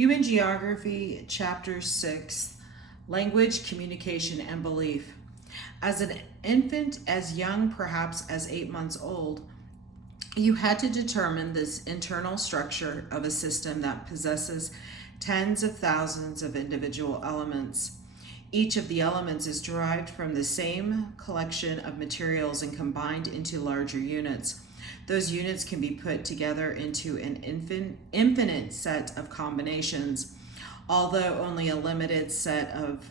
Human Geography, Chapter 6, Language, Communication, and Belief. As an infant, as young perhaps as 8 months old, you had to determine this internal structure of a system that possesses tens of thousands of individual elements. Each of the elements is derived from the same collection of materials and combined into larger units. Those units can be put together into an infinite set of combinations, although only a limited set of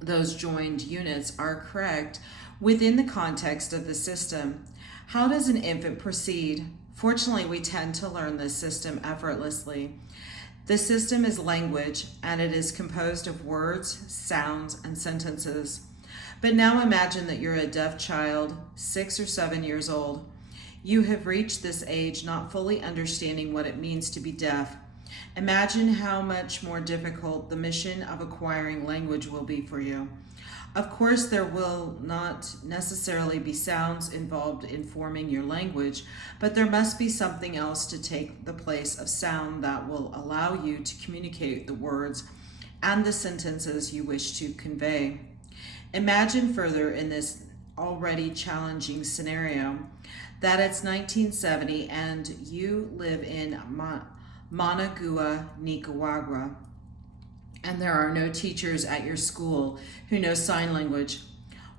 those joined units are correct within the context of the system. How does an infant proceed? Fortunately, we tend to learn this system effortlessly. The system is language, and it is composed of words, sounds, and sentences. But now imagine that you're a deaf child, 6 or 7 years old. You have reached this age not fully understanding what it means to be deaf. Imagine how much more difficult the mission of acquiring language will be for you. Of course, there will not necessarily be sounds involved in forming your language, but there must be something else to take the place of sound that will allow you to communicate the words and the sentences you wish to convey. Imagine further in this already challenging scenario that it's 1970 and you live in Managua, Nicaragua, and there are no teachers at your school who know sign language.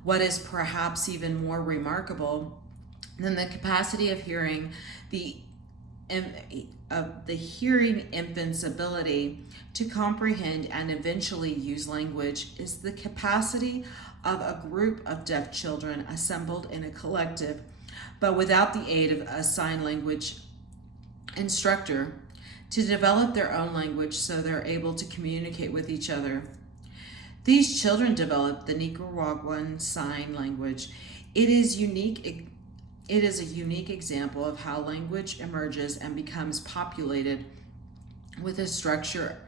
What is perhaps even more remarkable than the capacity of hearing, the hearing infant's ability to comprehend and eventually use language is the capacity of a group of deaf children assembled in a collective, but without the aid of a sign language instructor, to develop their own language so they're able to communicate with each other. These children developed the Nicaraguan Sign Language. It is a unique example of how language emerges and becomes populated with a structure,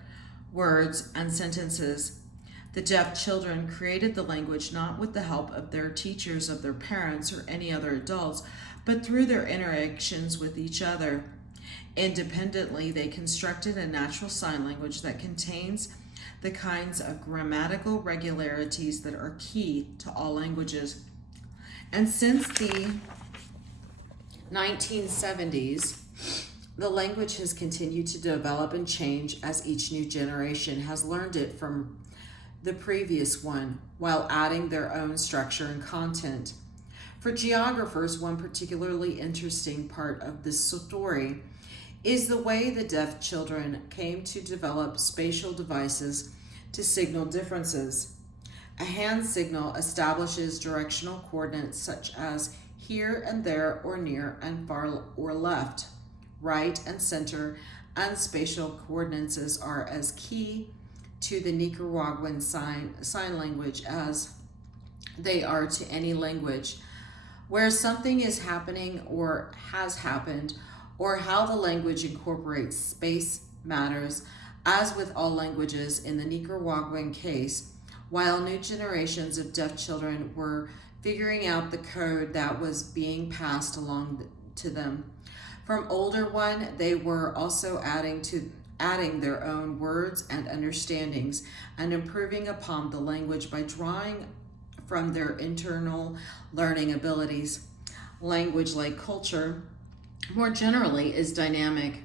words, and sentences. The deaf children created the language not with the help of their teachers, of their parents, or any other adults, but through their interactions with each other. Independently, they constructed a natural sign language that contains the kinds of grammatical regularities that are key to all languages. And since the 1970s, the language has continued to develop and change as each new generation has learned it from the previous one, while adding their own structure and content. For geographers, one particularly interesting part of this story is the way the deaf children came to develop spatial devices to signal differences. A hand signal establishes directional coordinates such as here and there, or near and far or left, right and center, and spatial coordinates are as key to the Nicaraguan sign language as they are to any language. Where something is happening or has happened, or how the language incorporates space matters, as with all languages in the Nicaraguan case, while new generations of deaf children were figuring out the code that was being passed along to them. From older one, they were also adding their own words and understandings and improving upon the language by drawing from their internal learning abilities. Language, like culture, more generally, is dynamic.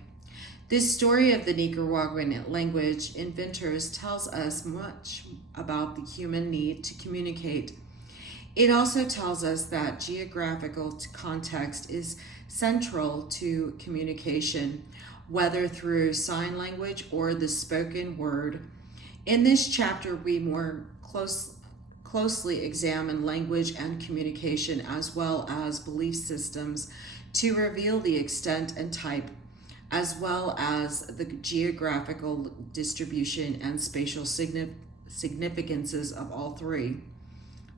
This story of the Nicaraguan language inventors tells us much about the human need to communicate. It also tells us that geographical context is central to communication, whether through sign language or the spoken word. In this chapter, we more closely examine language and communication as well as belief systems to reveal the extent and type, as well as the geographical distribution and spatial significances of all three.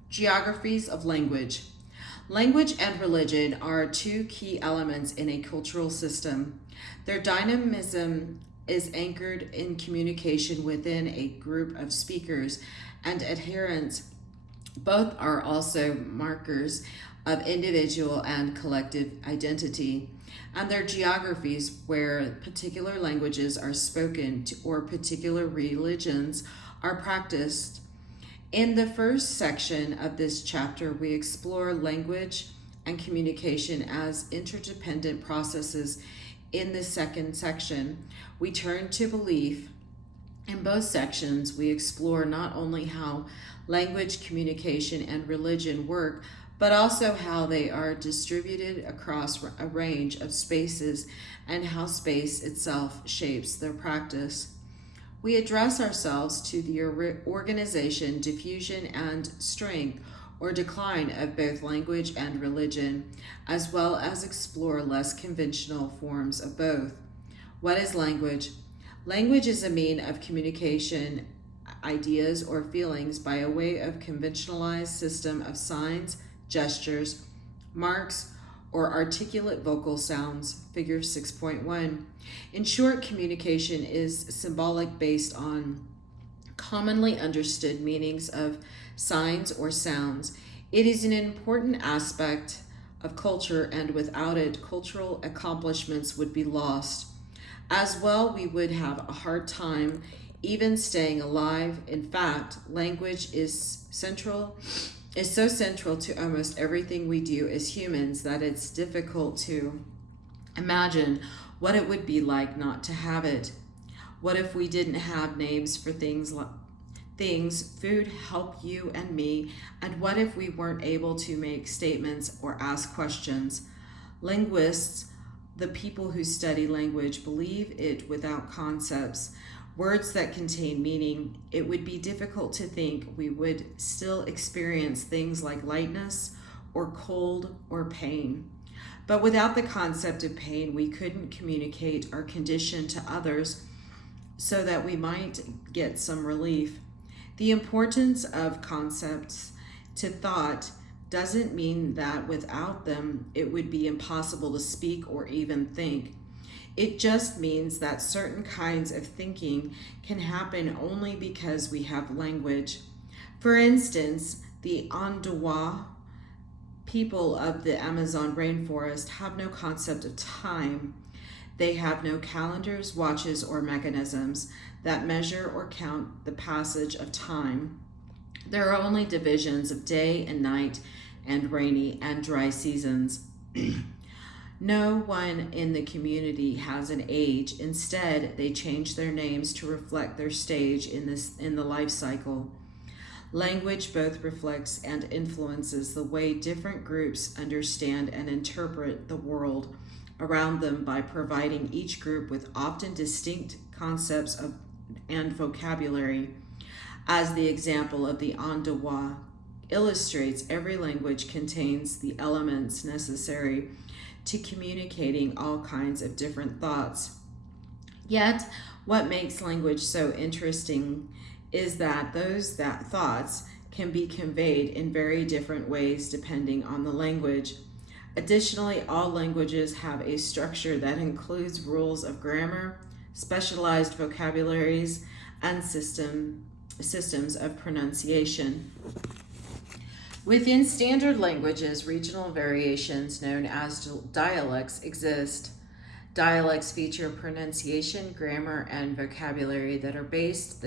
Geographies of language. Language and religion are two key elements in a cultural system. Their dynamism is anchored in communication within a group of speakers and adherents. Both are also markers of individual and collective identity. and their geographies where particular languages are spoken or particular religions are practiced. In the first section of this chapter, we explore language and communication as interdependent processes. In the second section, we turn to belief. In both sections, we explore not only how language, communication, and religion work, but also how they are distributed across a range of spaces and how space itself shapes their practice. We address ourselves to the organization, diffusion, and strength or decline of both language and religion, as well as explore less conventional forms of both. What is language? Language is a mean of communication, ideas, or feelings by a way of conventionalized system of signs, gestures, marks, or articulate vocal sounds, figure 6.1. In short, communication is symbolic based on commonly understood meanings of signs or sounds. It is an important aspect of culture, and without it, cultural accomplishments would be lost. As well, we would have a hard time even staying alive. In fact, language is so central to almost everything we do as humans that it's difficult to imagine what it would be like not to have it. What if we didn't have names for things, food, help you and me, and what if we weren't able to make statements or ask questions? Linguists, the people who study language, believe it without concepts, words that contain meaning. It would be difficult to think we would still experience things like lightness or cold or pain. But without the concept of pain, we couldn't communicate our condition to others so that we might get some relief. The importance of concepts to thought doesn't mean that without them it would be impossible to speak or even think. It just means that certain kinds of thinking can happen only because we have language. For instance, the Andawa people of the Amazon rainforest have no concept of time. They have no calendars, watches, or mechanisms that measure or count the passage of time. There are only divisions of day and night and rainy and dry seasons. No one in the community has an age. Instead, they change their names to reflect their stage in the life cycle. Language both reflects and influences the way different groups understand and interpret the world around them by providing each group with often distinct concepts and vocabulary. As the example of the Andawa illustrates, every language contains the elements necessary to communicating all kinds of different thoughts. Yet, what makes language so interesting is that those thoughts can be conveyed in very different ways depending on the language. Additionally, all languages have a structure that includes rules of grammar, specialized vocabularies, and systems of pronunciation. Within standard languages, regional variations known as dialects exist. Dialects feature pronunciation, grammar, and vocabulary that are place-based.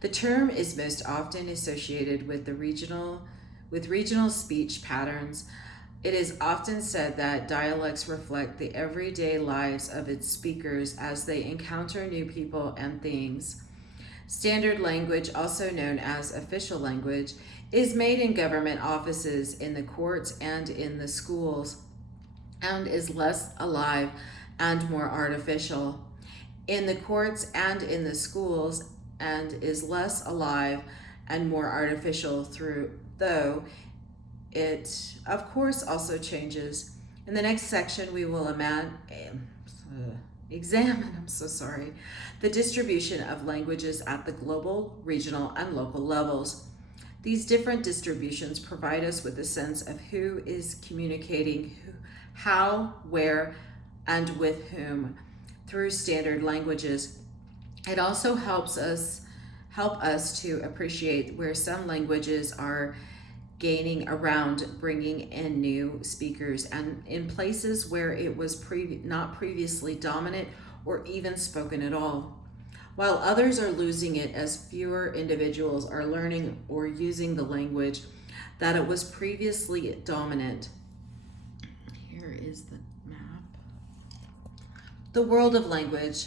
The term is most often associated with regional speech patterns. It is often said that dialects reflect the everyday lives of its speakers as they encounter new people and things. Standard language, also known as official language, is made in government offices, in the courts, and in the schools, and is less alive and more artificial. In the courts and in the schools, and is less alive and more artificial though it, of course, also changes. In the next section, we will examine the distribution of languages at the global, regional, and local levels. These different distributions provide us with a sense of who is communicating, how, where, and with whom through standard languages. It also help us to appreciate where some languages are gaining around bringing in new speakers, and in places where it was not previously dominant or even spoken at all, while others are losing it as fewer individuals are learning or using the language that it was previously dominant. Here is the map. The world of language.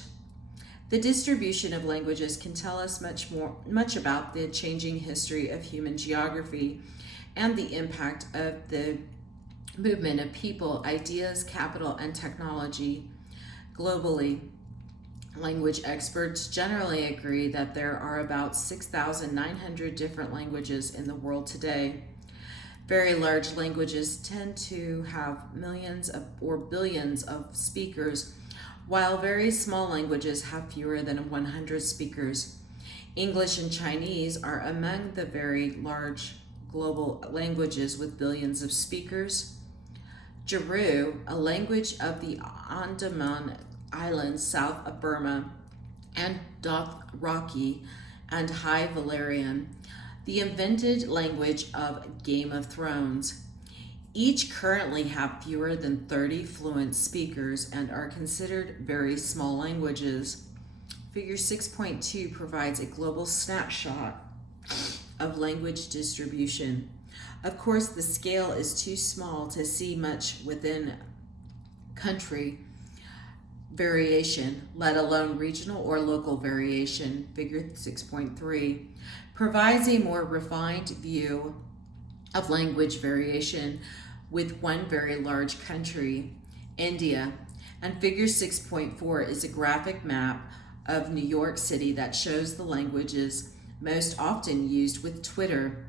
The distribution of languages can tell us much about the changing history of human geography and the impact of the movement of people, ideas, capital, and technology globally. Language experts generally agree that there are about 6,900 different languages in the world today. Very large languages tend to have millions or billions of speakers, while very small languages have fewer than 100 speakers. English and Chinese are among the very large global languages with billions of speakers. Jaru, a language of the Andaman Islands south of Burma, and Dothraki and High Valyrian, the invented language of Game of Thrones. Each currently have fewer than 30 fluent speakers and are considered very small languages. Figure 6.2 provides a global snapshot of language distribution. Of course, the scale is too small to see much within country variation, let alone regional or local variation. Figure 6.3 provides a more refined view of language variation with one very large country, India. And figure 6.4 is a graphic map of New York City that shows the languages most often used with Twitter.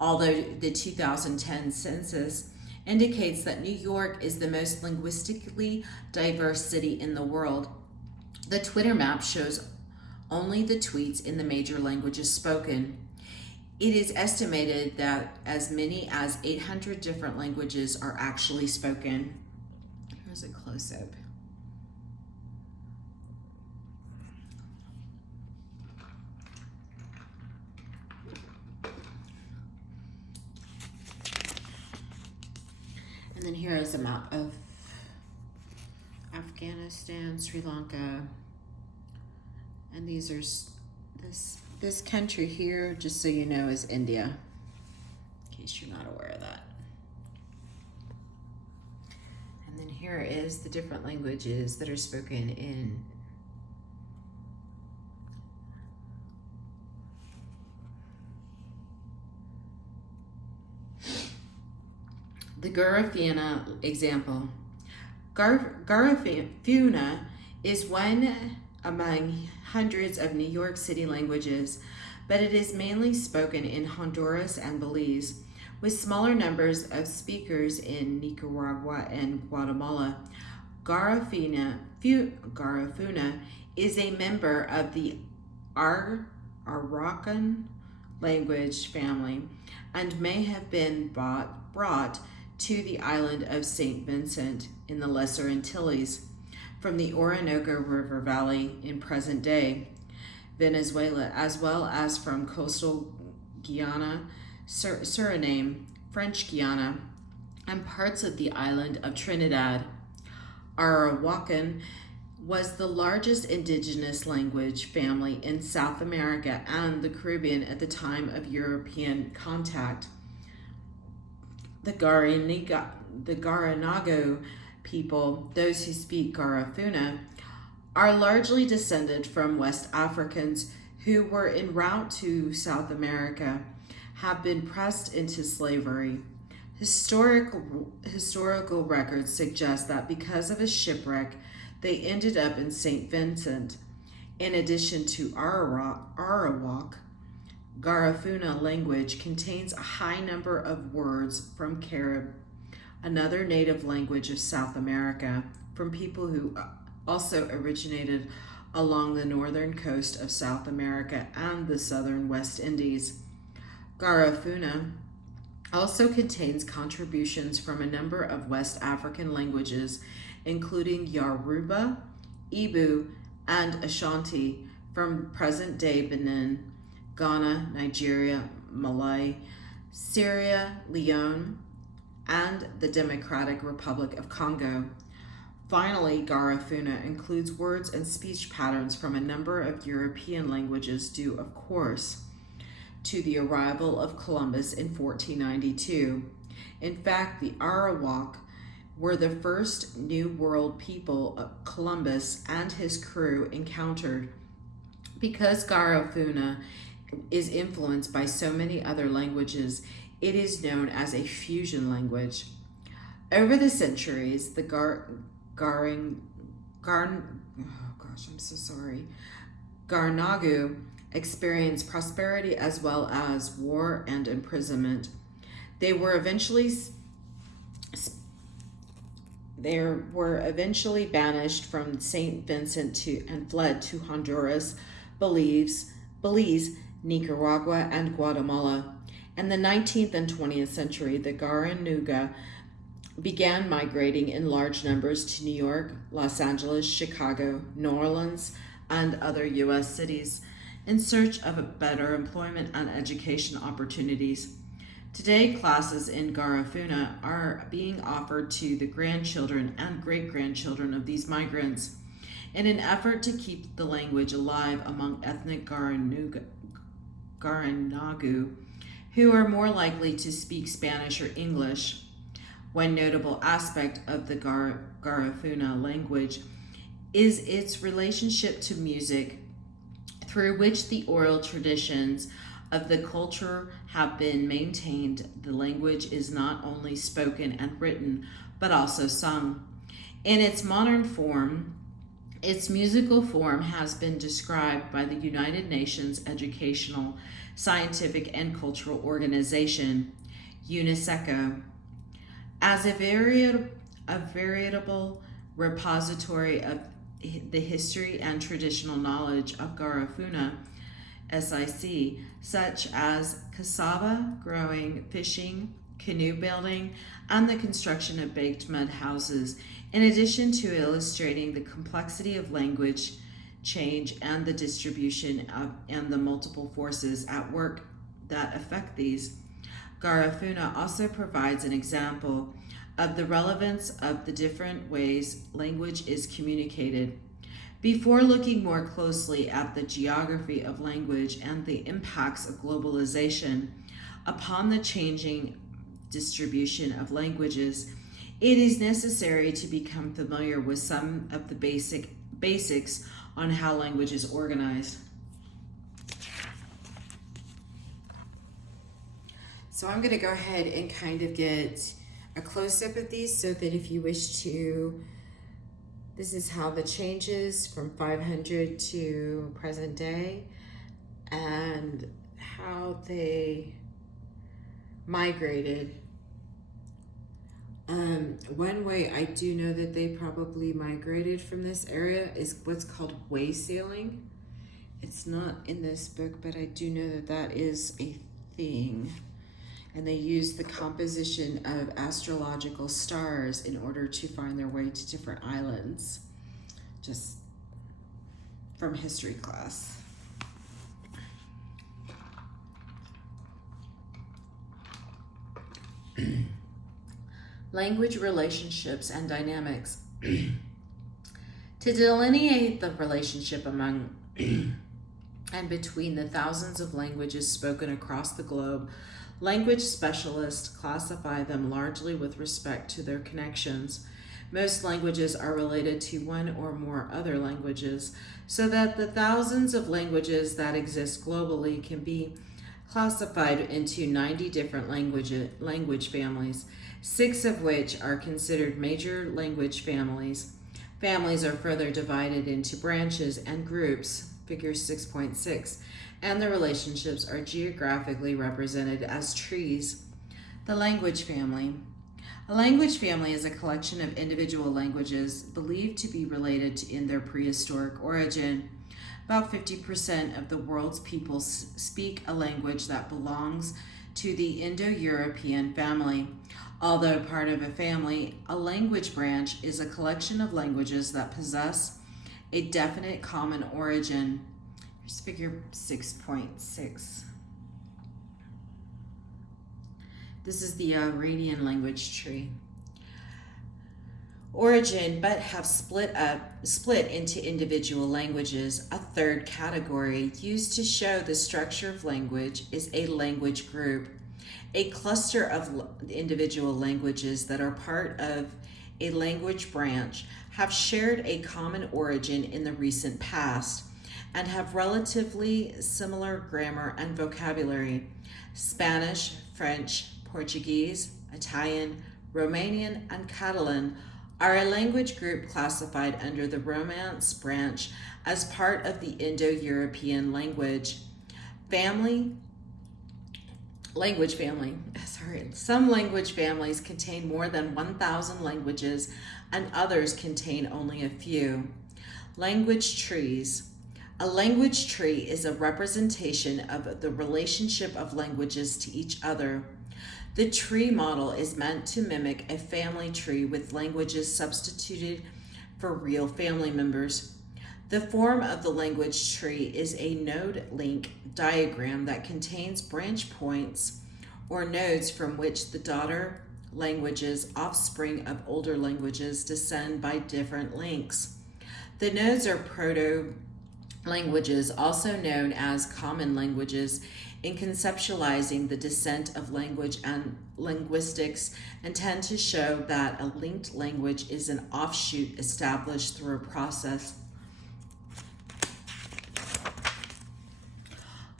Although the 2010 census indicates that New York is the most linguistically diverse city in the world, the Twitter map shows only the tweets in the major languages spoken. It is estimated that as many as 800 different languages are actually spoken. Here's a close-up. And then here is a map of Afghanistan, Sri Lanka, and these are this country here, just so you know, is India, in case you're not aware of that. And then here is the different languages that are spoken in the Garifuna example. Garifuna is one among hundreds of New York City languages, but it is mainly spoken in Honduras and Belize, with smaller numbers of speakers in Nicaragua and Guatemala. Garifuna is a member of the Arakan language family and may have been brought to the island of St. Vincent in the Lesser Antilles from the Orinoco River Valley in present-day Venezuela, as well as from coastal Guyana, Suriname, French Guiana, and parts of the island of Trinidad. Arawakan was the largest indigenous language family in South America and the Caribbean at the time of European contact. The Garinago people, those who speak Garifuna, are largely descended from West Africans who were en route to South America, have been pressed into slavery. Historical records suggest that because of a shipwreck, they ended up in St. Vincent. In addition to Arawak, Garifuna language contains a high number of words from Carib, another native language of South America, from people who also originated along the northern coast of South America and the southern West Indies. Garifuna also contains contributions from a number of West African languages, including Yoruba, Igbo, and Ashanti from present-day Benin, Ghana, Nigeria, Malay, Sierra Leone, and the Democratic Republic of Congo. Finally, Garifuna includes words and speech patterns from a number of European languages due, of course, to the arrival of Columbus in 1492. In fact, the Arawak were the first New World people Columbus and his crew encountered. Because Garifuna is influenced by so many other languages, it is known as a fusion language. Over the centuries, the Garnagu experienced prosperity as well as war and imprisonment. They were eventually banished from St. Vincent and fled to Honduras, Belize, Nicaragua, and Guatemala. In the 19th and 20th century, the Garanuga began migrating in large numbers to New York, Los Angeles, Chicago, New Orleans, and other U.S. cities in search of better employment and education opportunities. Today, classes in Garifuna are being offered to the grandchildren and great-grandchildren of these migrants in an effort to keep the language alive among ethnic Garanagu, who are more likely to speak Spanish or English. One notable aspect of the Garifuna language is its relationship to music, through which the oral traditions of the culture have been maintained. The language is not only spoken and written, but also sung. In its modern form, its musical form has been described by the United Nations Educational, Scientific, and Cultural Organization, UNESCO, as a veritable repository of the history and traditional knowledge of Garifuna, SIC, such as cassava growing, fishing, canoe building, and the construction of baked mud houses, in addition to illustrating the complexity of language change and the distribution of and the multiple forces at work that affect these. Garifuna also provides an example of the relevance of the different ways language is communicated. Before looking more closely at the geography of language and the impacts of globalization upon the changing distribution of languages, it is necessary to become familiar with some of the basics on how language is organized. So I'm going to go ahead and kind of get a close-up of these so that if you wish to, this is how the changes from 500 to present day and how they migrated. One way I do know that they probably migrated from this area is what's called way sailing. It's not in this book, but I do know that that is a thing. And they use the composition of astrological stars in order to find their way to different islands, just from history class. Language relationships and dynamics. To delineate the relationship among and between the thousands of languages spoken across the globe, language specialists classify them largely with respect to their connections. Most languages are related to one or more other languages, so that the thousands of languages that exist globally can be classified into 90 different language families, 6 of which are considered major language families. Families are further divided into branches and groups, figure 6.6, and the relationships are geographically represented as trees. The language family. A language family is a collection of individual languages believed to be related in their prehistoric origin. About 50% of the world's people speak a language that belongs to the Indo-European family. Although part of a family, a language branch is a collection of languages that possess a definite common origin. Here's figure 6.6. This is the Iranian language tree. Origin, but have split into individual languages. A third category used to show the structure of language is a language group, a cluster of individual languages that are part of a language branch, have shared a common origin in the recent past, and have relatively similar grammar and vocabulary. Spanish, French, Portuguese, Italian, Romanian, and Catalan are a language group classified under the Romance branch as part of the Indo-European language family. Some language families contain more than 1,000 languages, and others contain only a few. Language trees. A language tree is a representation of the relationship of languages to each other. The tree model is meant to mimic a family tree with languages substituted for real family members. The form of the language tree is a node-link diagram that contains branch points or nodes from which the daughter languages, offspring of older languages, descend by different links. The nodes are proto-languages, also known as common languages, in conceptualizing the descent of language and linguistics, and tend to show that a linked language is an offshoot established through a process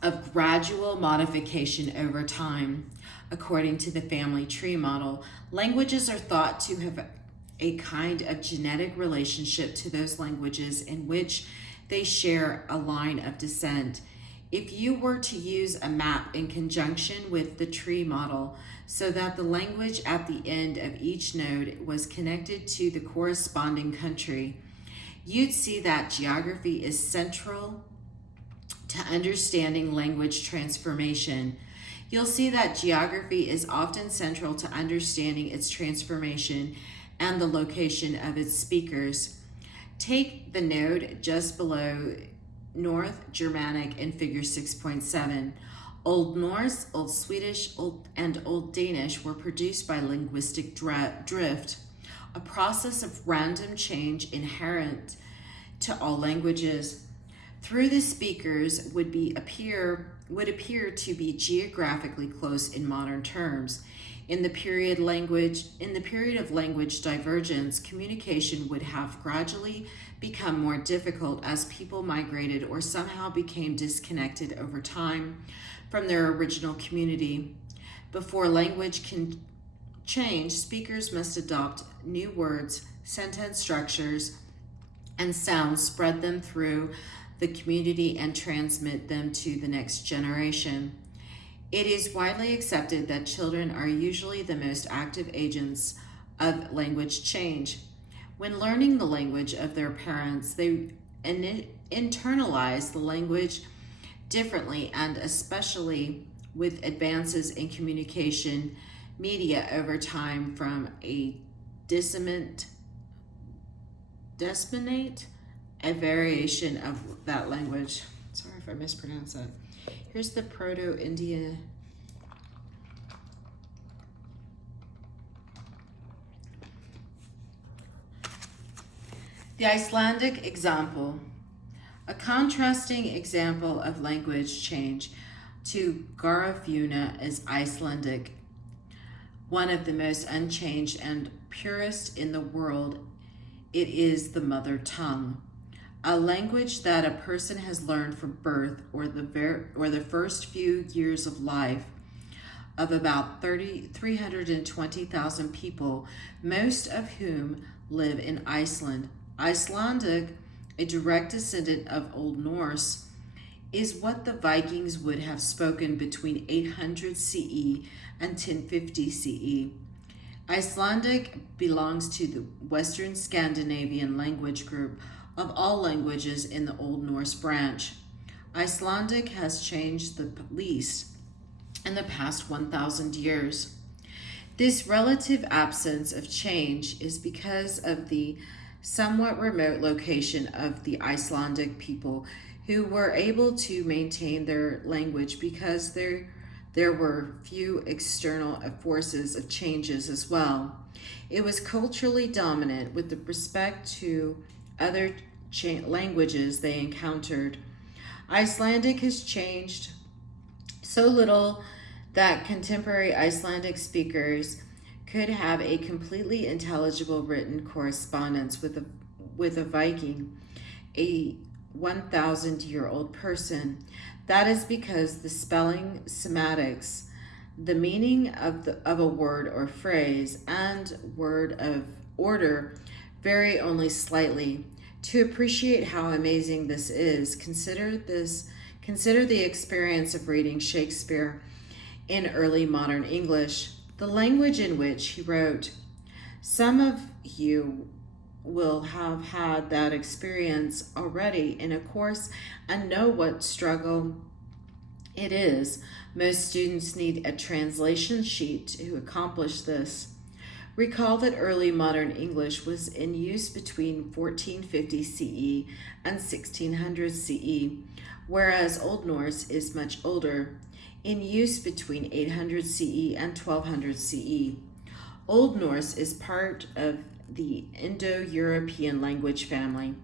of gradual modification over time. According to the family tree model, languages are thought to have a kind of genetic relationship to those languages in which they share a line of descent. If you were to use a map in conjunction with the tree model so that the language at the end of each node was connected to the corresponding country, you'd see that geography is central to understanding language transformation. You'll see that geography is often central to understanding its transformation and the location of its speakers. Take the node just below North Germanic in figure 6.7. Old Norse, Old Swedish, and Old Danish were produced by linguistic drift, a process of random change inherent to all languages. Through the speakers would appear to be geographically close in modern terms. In the period of language divergence, communication would have gradually become more difficult as people migrated or somehow became disconnected over time from their original community. Before language can change, speakers must adopt new words, sentence structures, and sounds, spread them through the community, and transmit them to the next generation. It is widely accepted that children are usually the most active agents of language change. When learning the language of their parents, they internalize the language differently, and especially with advances in communication media over time, from a disseminate, a variation of that language. Sorry if I mispronounce that. Here's the Proto-India. The Icelandic example. A contrasting example of language change to Garifuna is Icelandic, one of the most unchanged and purest in the world. It is the mother tongue, a language that a person has learned from birth or the first few years of life of about 320,000 people, most of whom live in Iceland. Icelandic, a direct descendant of Old Norse, is what the Vikings would have spoken between 800 CE and 1050 CE. Icelandic belongs to the Western Scandinavian language group of all languages in the Old Norse branch. Icelandic has changed the least in the past 1,000 years. This relative absence of change is because of the somewhat remote location of the Icelandic people, who were able to maintain their language because the there were few external forces of changes as well. It was culturally dominant with respect to other languages they encountered. Icelandic has changed so little that contemporary Icelandic speakers could have a completely intelligible written correspondence with a Viking, a 1,000-year-old person. That is because the spelling semantics, the meaning of a word or phrase, and word of order vary only slightly. To appreciate how amazing this is, consider the experience of reading Shakespeare in early modern English, the language in which he wrote. Some of you will have had that experience already in a course and know what struggle it is. Most students need a translation sheet to accomplish this. Recall that early modern English was in use between 1450 CE and 1600 CE, whereas Old Norse is much older, in use between 800 CE and 1200 CE. Old Norse is part of the Indo-European language family.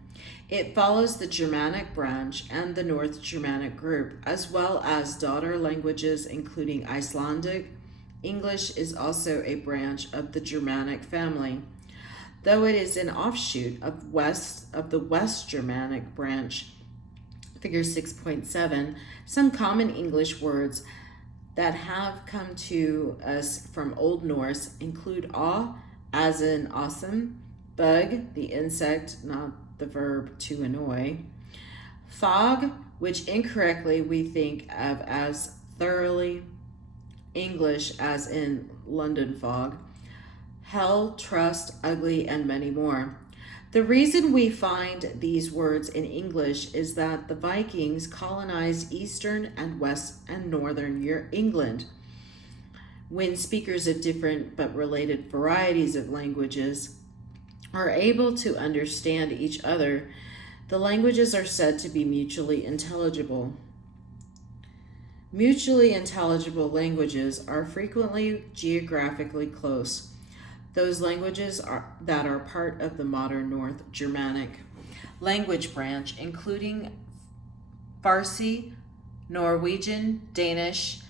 It follows the Germanic branch and the North Germanic group, as well as daughter languages including Icelandic. English is also a branch of the Germanic family, though it is an offshoot of the West Germanic branch. Figure 6.7, some common English words that have come to us from Old Norse include awe, as in awesome, bug, the insect, not the verb to annoy, fog, which incorrectly we think of as thoroughly English, as in London fog, hell, trust, ugly, and many more. The reason we find these words in English is that the Vikings colonized eastern and west and northern England. When speakers of different but related varieties of languages are able to understand each other, the languages are said to be mutually intelligible. Mutually intelligible languages are frequently geographically close. Those languages that are part of the modern North Germanic language branch, including Farsi, Norwegian, Danish,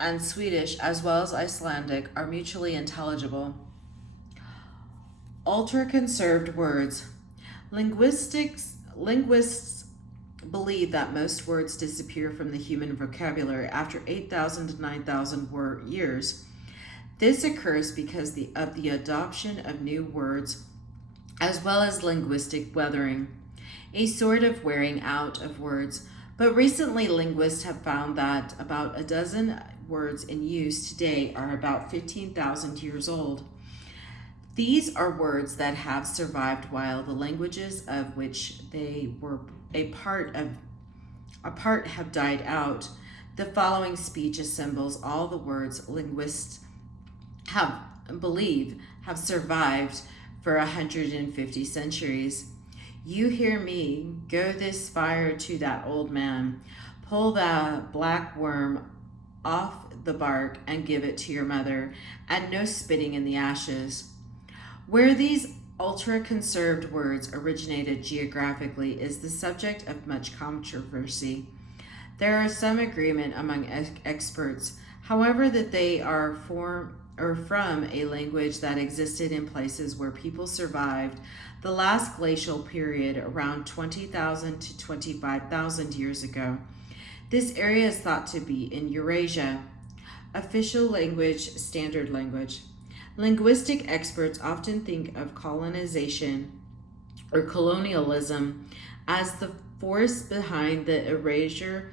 and Swedish, as well as Icelandic, are mutually intelligible. Ultra-conserved words. Linguists believe that most words disappear from the human vocabulary after 8,000 to 9,000 years. This occurs because of the adoption of new words, as well as linguistic weathering, a sort of wearing out of words. But recently, linguists have found that about a dozen words in use today are about 15,000 years old. These are words that have survived while the languages of which they were a part have died out. The following speech assembles all the words linguists believe have survived for 150 centuries. You hear me, go this fire to that old man, pull the black worm off the bark and give it to your mother, and no spitting in the ashes. Where these ultra-conserved words originated geographically is the subject of much controversy. There is some agreement among experts, however, that they are from a language that existed in places where people survived the last glacial period around 20,000 to 25,000 years ago. This area is thought to be in Eurasia. Official language, standard language. Linguistic experts often think of colonization or colonialism as the force behind the erasure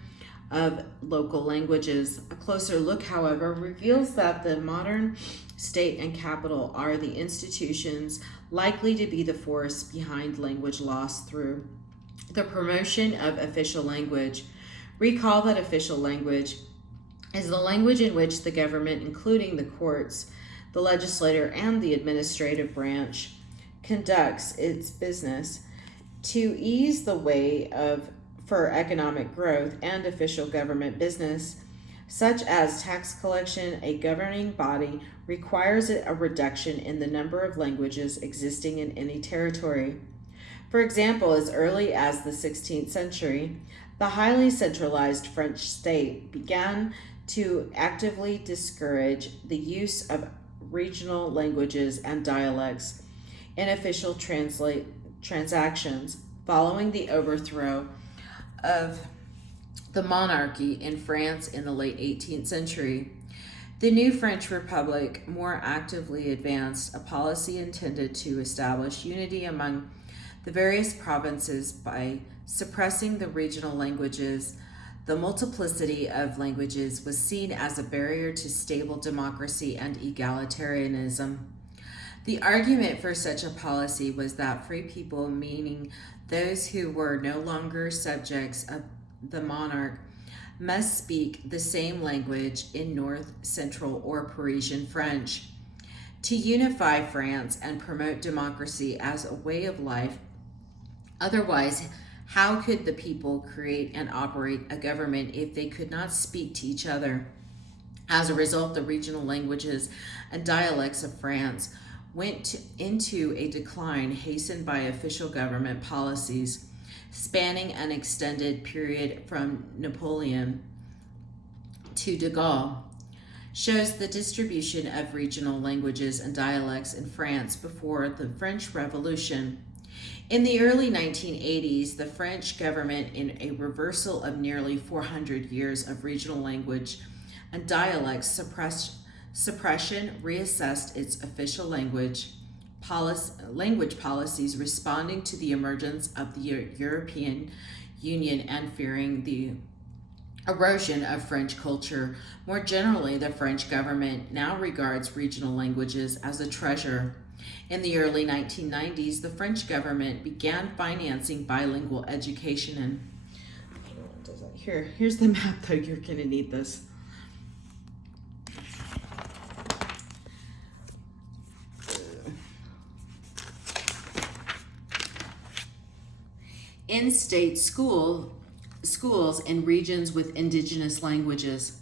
of local languages. A closer look, however, reveals that the modern state and capital are the institutions likely to be the force behind language loss through the promotion of official language. Recall that official language is the language in which the government, including the courts, the legislature, and the administrative branch, conducts its business. To ease the way for economic growth and official government business, such as tax collection, a governing body requires a reduction in the number of languages existing in any territory. For example, as early as the 16th century, the highly centralized French state began to actively discourage the use of regional languages and dialects in official transactions following the overthrow of the monarchy in France in the late 18th century. The new French Republic more actively advanced a policy intended to establish unity among the various provinces by suppressing the regional languages. The multiplicity of languages was seen as a barrier to stable democracy and egalitarianism. The argument for such a policy was that free people, meaning those who were no longer subjects of the monarch, must speak the same language in North, Central, or Parisian French. To unify France and promote democracy as a way of life, otherwise, how could the people create and operate a government if they could not speak to each other? As a result, the regional languages and dialects of France went into a decline hastened by official government policies spanning an extended period from Napoleon to de Gaulle. Shows the distribution of regional languages and dialects in France before the French Revolution. In the early 1980s, the French government, in a reversal of nearly 400 years of regional language and dialect suppression, reassessed its official language policies, responding to the emergence of the European Union and fearing the erosion of French culture. More generally, the French government now regards regional languages as a treasure. In the early 1990s, the French government began financing bilingual education and here's the map though, you're going to need this. In-state schools in regions with indigenous languages.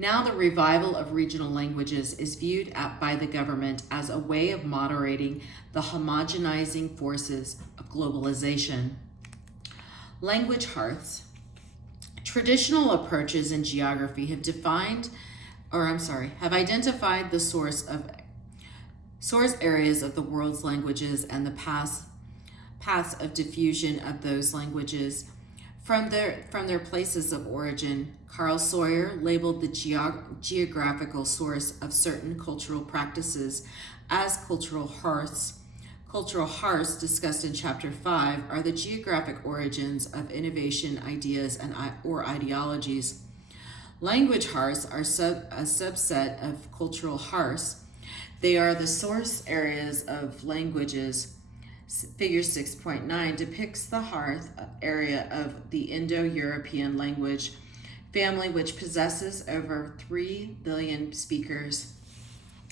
Now the revival of regional languages is viewed by the government as a way of moderating the homogenizing forces of globalization. Language hearths. Traditional approaches in geography have identified the source areas of the world's languages and the paths of diffusion of those languages from their places of origin. Carl Sawyer labeled the geographical source of certain cultural practices as cultural hearths. Cultural hearths, discussed in Chapter 5, are the geographic origins of innovation, ideas, or ideologies. Language hearths are a subset of cultural hearths. They are the source areas of languages. Figure 6.9 depicts the hearth area of the Indo-European language family, which possesses over 3 billion speakers.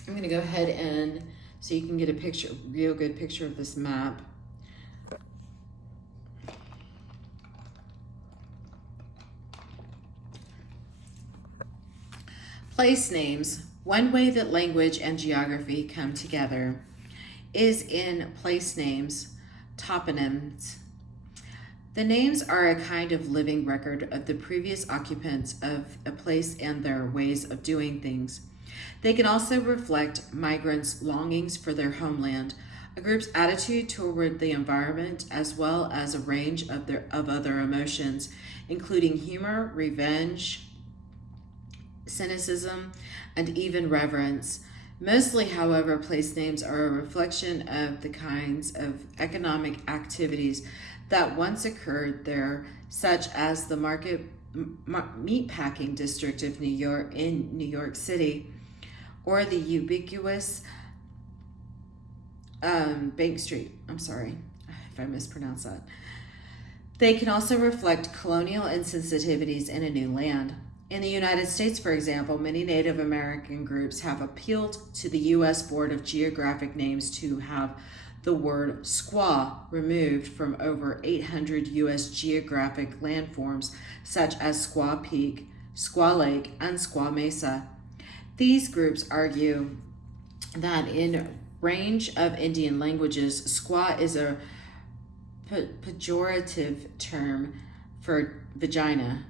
I'm going to go ahead and so you can get a real good picture of this map. Place names. One way that language and geography come together is in place names, toponyms. The names are a kind of living record of the previous occupants of a place and their ways of doing things. They can also reflect migrants' longings for their homeland, a group's attitude toward the environment, as well as a range of other emotions, including humor, revenge, cynicism, and even reverence. Mostly, however, place names are a reflection of the kinds of economic activities that once occurred there, such as the meatpacking district of New York City, or the ubiquitous Bank Street. I'm sorry if I mispronounced that. They can also reflect colonial insensitivities in a new land. In the United States, for example, many Native American groups have appealed to the U.S. Board of Geographic Names to have the word squaw removed from over 800 U.S. geographic landforms, such as Squaw Peak, Squaw Lake, and Squaw Mesa. These groups argue that in range of Indian languages, squaw is a pejorative term for vagina,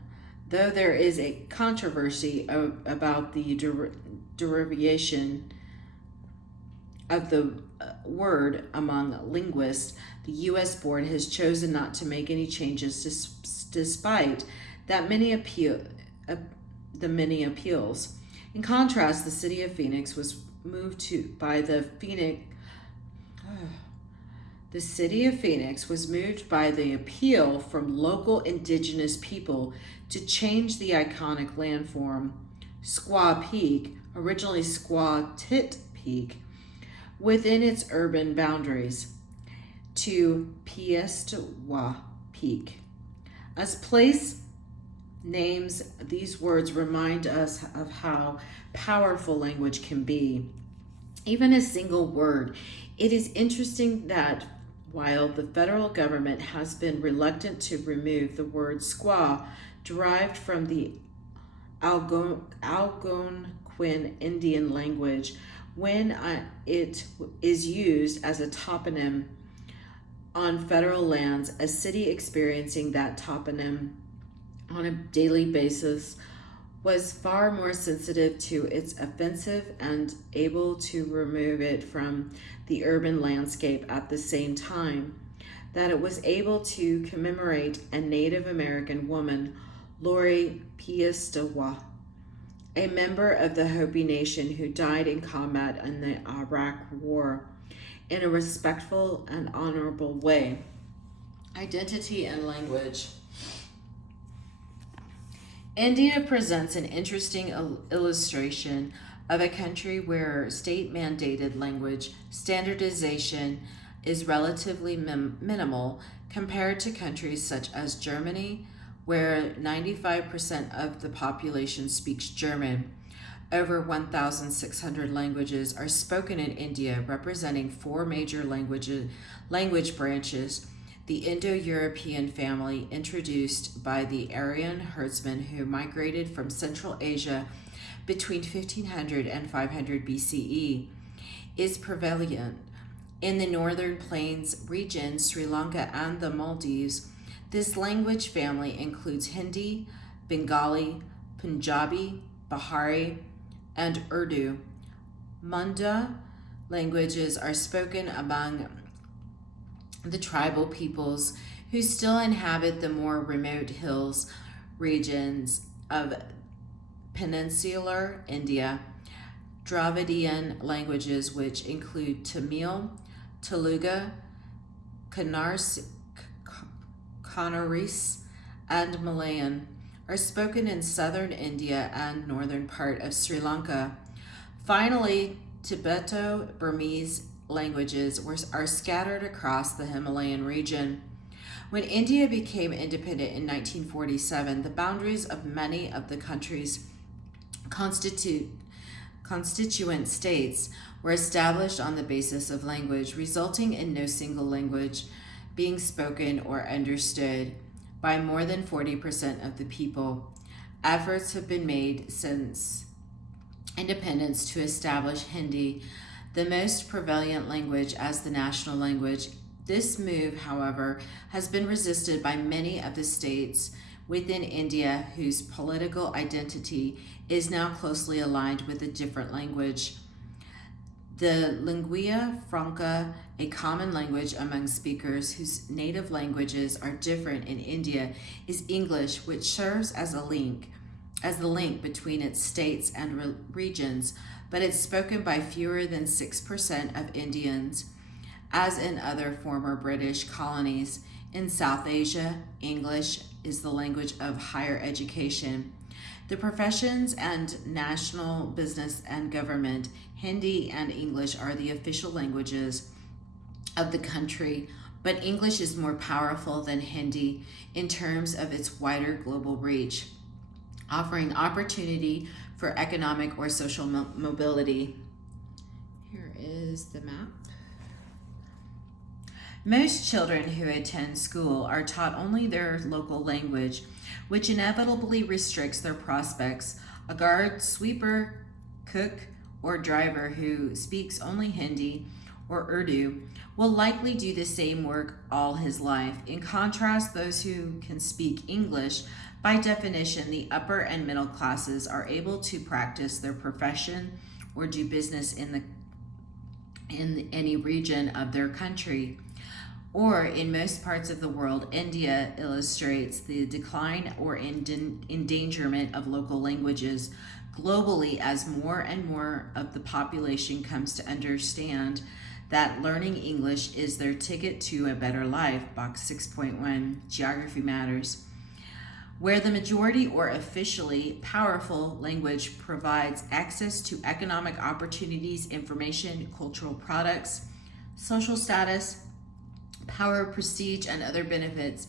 though there is a controversy about the derivation of the word among linguists. The U.S. board has chosen not to make any changes despite that many appeals. In contrast, the city of Phoenix was moved to by the city of Phoenix was moved by the appeal from local indigenous people to change the iconic landform Squaw Peak, originally Squaw Tit Peak, within its urban boundaries, to Piestewa Peak. As place names, these words remind us of how powerful language can be. Even a single word. It is interesting that while the federal government has been reluctant to remove the word squaw, derived from the Algonquin Indian language, when it is used as a toponym on federal lands, a city experiencing that toponym on a daily basis was far more sensitive to its offensive and able to remove it from the urban landscape at the same time that it was able to commemorate a Native American woman, Lori Piestewa, a member of the Hopi Nation who died in combat in the Iraq War in a respectful and honorable way. Identity and language. India presents an interesting illustration of a country where state-mandated language standardization is relatively minimal compared to countries such as Germany, where 95% of the population speaks German. Over 1,600 languages are spoken in India, representing four major language branches. The Indo-European family, introduced by the Aryan herdsmen who migrated from Central Asia between 1500 and 500 BCE, is prevalent. In the northern plains region, Sri Lanka, and the Maldives, this language family includes Hindi, Bengali, Punjabi, Bahari, and Urdu. Munda languages are spoken among the tribal peoples who still inhabit the more remote hills regions of peninsular India. Dravidian languages, which include Tamil, Telugu, Kannarese, and Malayan, are spoken in southern India and northern part of Sri Lanka. Finally, Tibeto-Burmese languages are scattered across the Himalayan region. When India became independent in 1947, the boundaries of many of the country's constituent states were established on the basis of language, resulting in no single language being spoken or understood by more than 40% of the people. Efforts have been made since independence to establish Hindi, the most prevalent language, as the national language. This move, however, has been resisted by many of the states within India whose political identity is now closely aligned with a different language. The lingua franca, a common language among speakers whose native languages are different in India, is English, which serves as the link between its states and regions, but it's spoken by fewer than 6% of Indians. As in other former British colonies, in South Asia, English is the language of higher education. The professions and national business and government, Hindi and English are the official languages of the country, but English is more powerful than Hindi in terms of its wider global reach, offering opportunity for economic or social mobility. Here is the map. Most children who attend school are taught only their local language, which inevitably restricts their prospects. A guard, sweeper, cook, or driver who speaks only Hindi or Urdu will likely do the same work all his life. In contrast, those who can speak English, by definition, the upper and middle classes, are able to practice their profession or do business in any region of their country. Or in most parts of the world, India illustrates the decline or endangerment of local languages globally as more and more of the population comes to understand that learning English is their ticket to a better life. Box 6.1, Geography Matters. Where the majority or officially powerful language provides access to economic opportunities, information, cultural products, social status, power, prestige, and other benefits,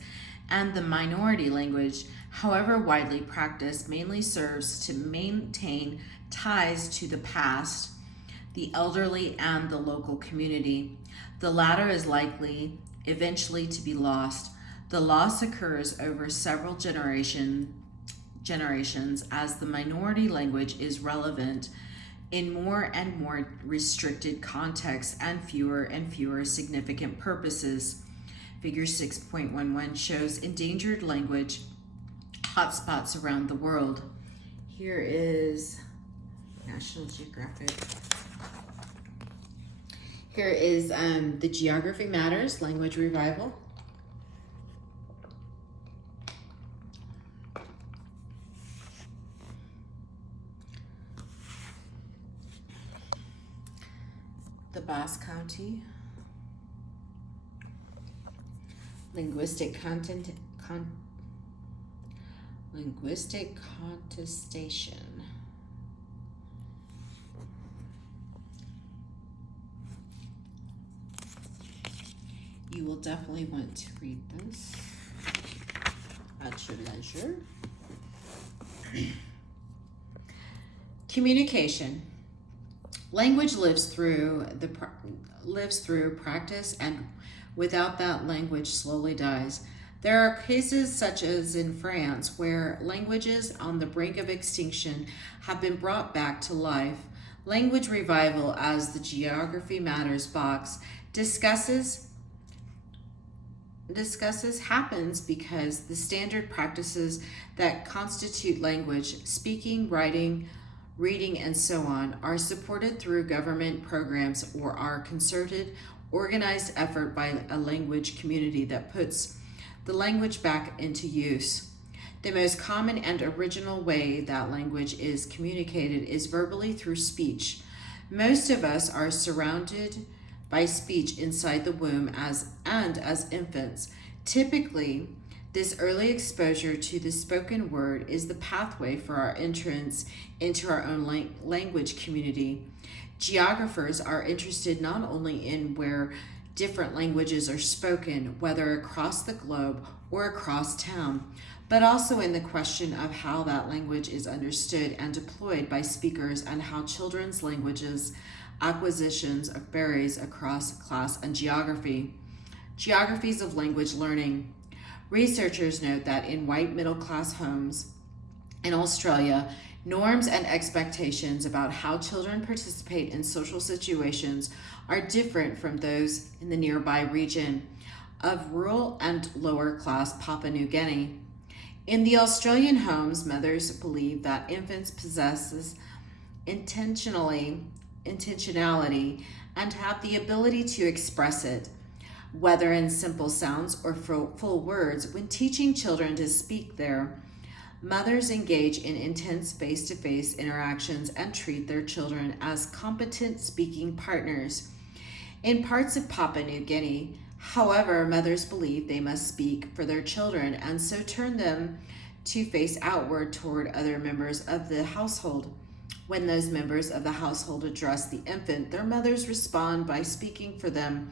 and the minority language, however widely practiced, mainly serves to maintain ties to the past, the elderly, and the local community. The latter is likely eventually to be lost. The loss occurs over several generations as the minority language is relevant in more and more restricted contexts and fewer significant purposes. Figure 6.11 shows endangered language hotspots around the world. Here is National Geographic. Here is the Geography Matters Language Revival. The Basque County linguistic contestation. You will definitely want to read this at your leisure. Communication. Language lives through practice, and without that, language slowly dies. There are cases such as in France where languages on the brink of extinction have been brought back to life. Language revival, as the Geography Matters box discusses happens because the standard practices that constitute language, speaking, writing, reading, and so on, are supported through government programs or are concerted, organized effort by a language community that puts the language back into use. The most common and original way that language is communicated is verbally through speech. Most of us are surrounded by speech inside the womb as infants. Typically, this early exposure to the spoken word is the pathway for our entrance into our own language community. Geographers are interested not only in where different languages are spoken, whether across the globe or across town, but also in the question of how that language is understood and deployed by speakers and how children's languages acquisitions varies across class and geography. Geographies of language learning. Researchers note that in white middle-class homes in Australia, norms and expectations about how children participate in social situations are different from those in the nearby region of rural and lower-class Papua New Guinea. In the Australian homes, mothers believe that infants possess intentionality and have the ability to express it, whether in simple sounds or full words. When teaching children to speak there, mothers engage in intense face-to-face interactions and treat their children as competent speaking partners. In parts of Papua New Guinea, however, mothers believe they must speak for their children and so turn them to face outward toward other members of the household. When those members of the household address the infant, their mothers respond by speaking for them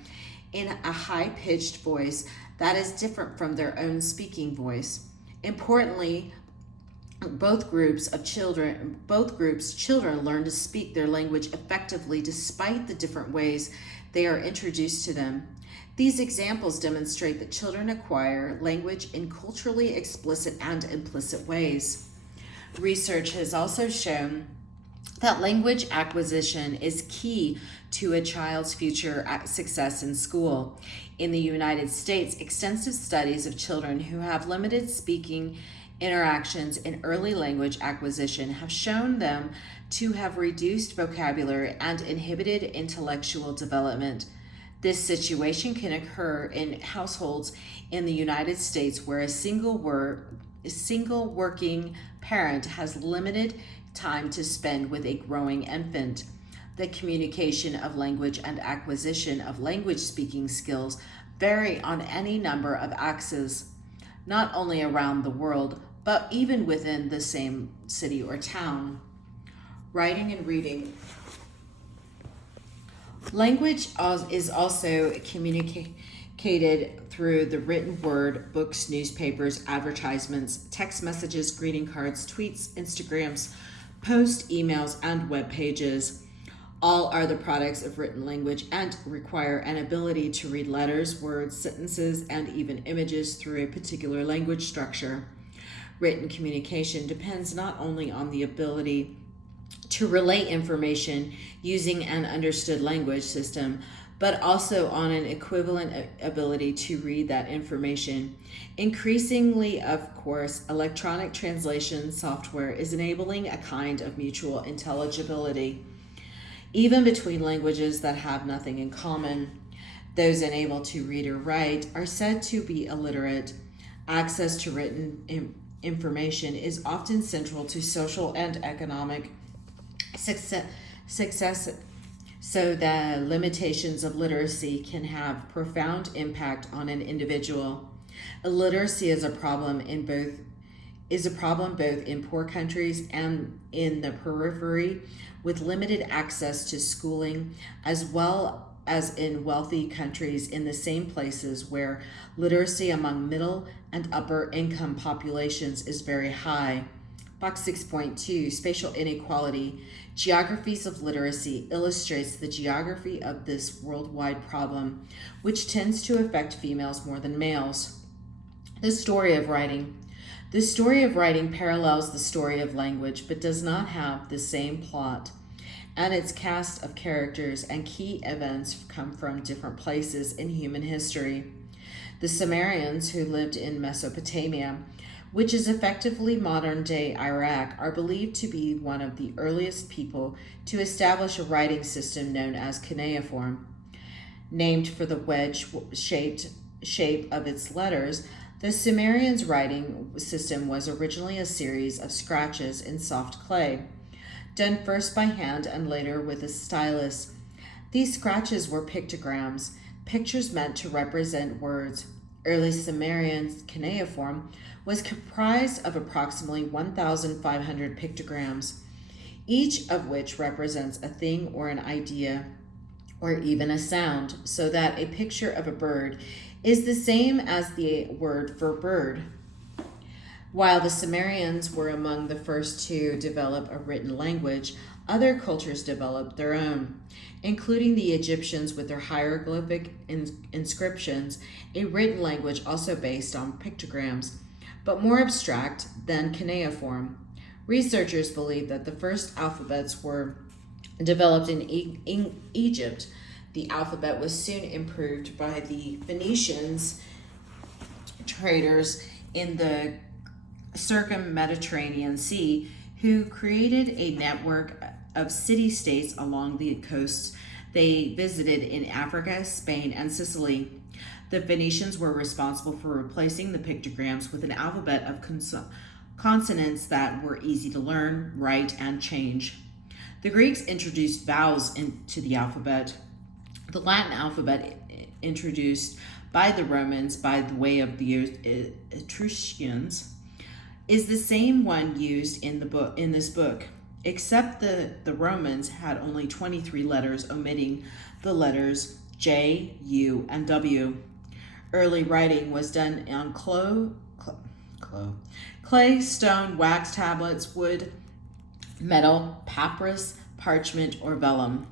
in a high-pitched voice that is different from their own speaking voice. Importantly, both groups children learn to speak their language effectively despite the different ways they are introduced to them. These examples demonstrate that children acquire language in culturally explicit and implicit ways. Research has also shown that language acquisition is key to a child's future success in school. In the United States, extensive studies of children who have limited speaking interactions in early language acquisition have shown them to have reduced vocabulary and inhibited intellectual development. This situation can occur in households in the United States where a single working parent has limited time to spend with a growing infant. The communication of language and acquisition of language speaking skills vary on any number of axes, not only around the world, but even within the same city or town. Writing and reading. Language is also communicated through the written word, books, newspapers, advertisements, text messages, greeting cards, tweets, Instagrams, posts, emails, and web pages. All are the products of written language and require an ability to read letters, words, sentences, and even images through a particular language structure. Written communication depends not only on the ability to relay information using an understood language system, but also on an equivalent ability to read that information. Increasingly, of course, electronic translation software is enabling a kind of mutual intelligibility, even between languages that have nothing in common. Those unable to read or write are said to be illiterate. Access to written information is often central to social and economic success, so the limitations of literacy can have profound impact on an individual. Illiteracy is a problem both in poor countries and in the periphery, with limited access to schooling, as well as in wealthy countries in the same places where literacy among middle and upper income populations is very high. Box 6.2, Spatial Inequality. Geographies of literacy illustrates the geography of this worldwide problem, which tends to affect females more than males. The story of writing. The story of writing parallels the story of language, but does not have the same plot, and its cast of characters and key events come from different places in human history. The Sumerians, who lived in Mesopotamia, which is effectively modern-day Iraq, are believed to be one of the earliest people to establish a writing system known as cuneiform. Named for the wedge-shaped shape of its letters, the Sumerians' writing system was originally a series of scratches in soft clay, done first by hand and later with a stylus. These scratches were pictograms, pictures meant to represent words. Early Sumerian cuneiform was comprised of approximately 1,500 pictograms, each of which represents a thing or an idea, or even a sound, so that a picture of a bird is the same as the word for bird. While the Sumerians were among the first to develop a written language, other cultures developed their own, including the Egyptians with their hieroglyphic inscriptions, a written language also based on pictograms, but more abstract than cuneiform. Researchers believe that the first alphabets were developed in Egypt. The alphabet was soon improved by the Phoenicians, traders in the circum-Mediterranean Sea, who created a network of city-states along the coasts they visited in Africa, Spain, and Sicily. The Phoenicians were responsible for replacing the pictograms with an alphabet of consonants that were easy to learn, write, and change. The Greeks introduced vowels into the alphabet. The Latin alphabet, introduced by the Romans by the way of the Etruscans, is the same one used in this book, except the Romans had only 23 letters, omitting the letters J, U, and W. Early writing was done on clay, stone, wax tablets, wood, metal, papyrus, parchment, or vellum.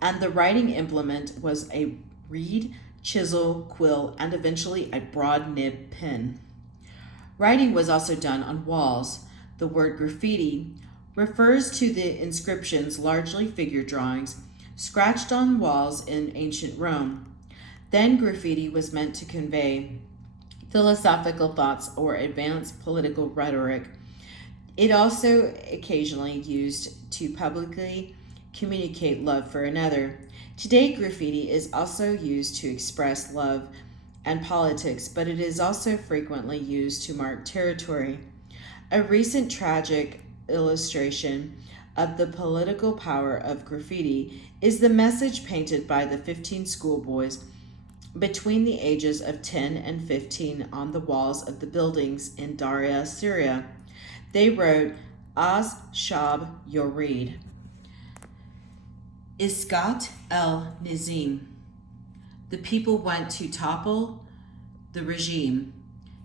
And the writing implement was a reed, chisel, quill, and eventually a broad nib pen. Writing was also done on walls. The word graffiti refers to the inscriptions, largely figure drawings, scratched on walls in ancient Rome. Then graffiti was meant to convey philosophical thoughts or advanced political rhetoric. It also occasionally used to publicly communicate love for another. Today, graffiti is also used to express love and politics, but it is also frequently used to mark territory. A recent tragic illustration of the political power of graffiti is the message painted by the 15 schoolboys between the ages of 10 and 15 on the walls of the buildings in Daria, Syria. They wrote, Az Shab Yorid, Iskat el Nizim. The people went to topple the regime.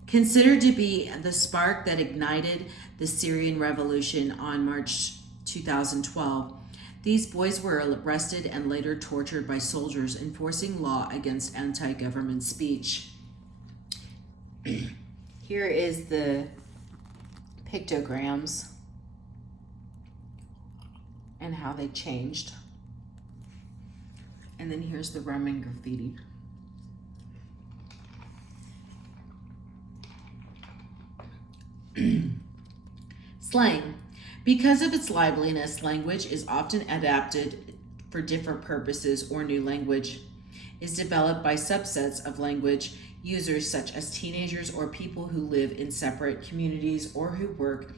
Considered to be the spark that ignited the Syrian revolution on March 2012, these boys were arrested and later tortured by soldiers enforcing law against anti-government speech. Here is the pictograms and how they changed. And then here's the Roman graffiti. Slang. Because of its liveliness, language is often adapted for different purposes, or new language is developed by subsets of language users such as teenagers or people who live in separate communities or who work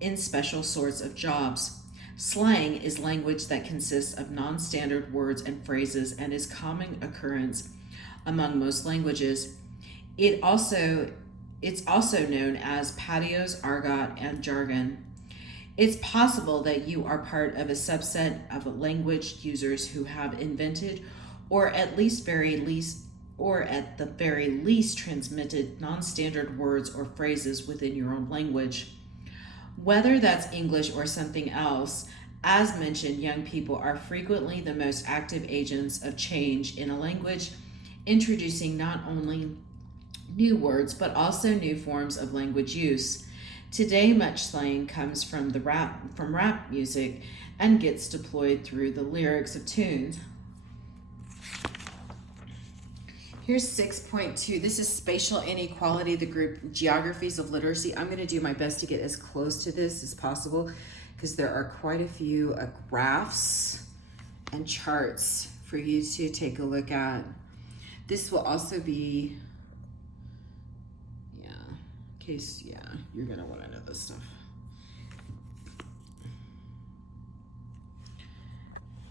in special sorts of jobs. Slang is language that consists of non-standard words and phrases and is common occurrence among most languages. It's also known as patios, argot, and jargon. It's possible that you are part of a subset of language users who have invented or at the very least transmitted non-standard words or phrases within your own language. Whether that's English or something else, as mentioned, young people are frequently the most active agents of change in a language, introducing not only new words but also new forms of language use. Today, much slang comes from rap music and gets deployed through the lyrics of tunes. Here's 6.2. This is spatial inequality, the group geographies of literacy. I'm going to do my best to get as close to this as possible because there are quite a few graphs and charts for you to take a look at. This will also be, you're going to want to know this stuff.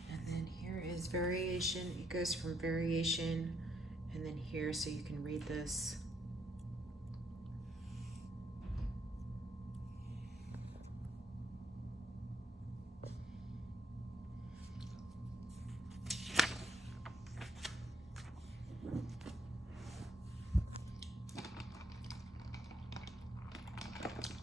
And then here is variation. It goes from variation and then here so you can read this.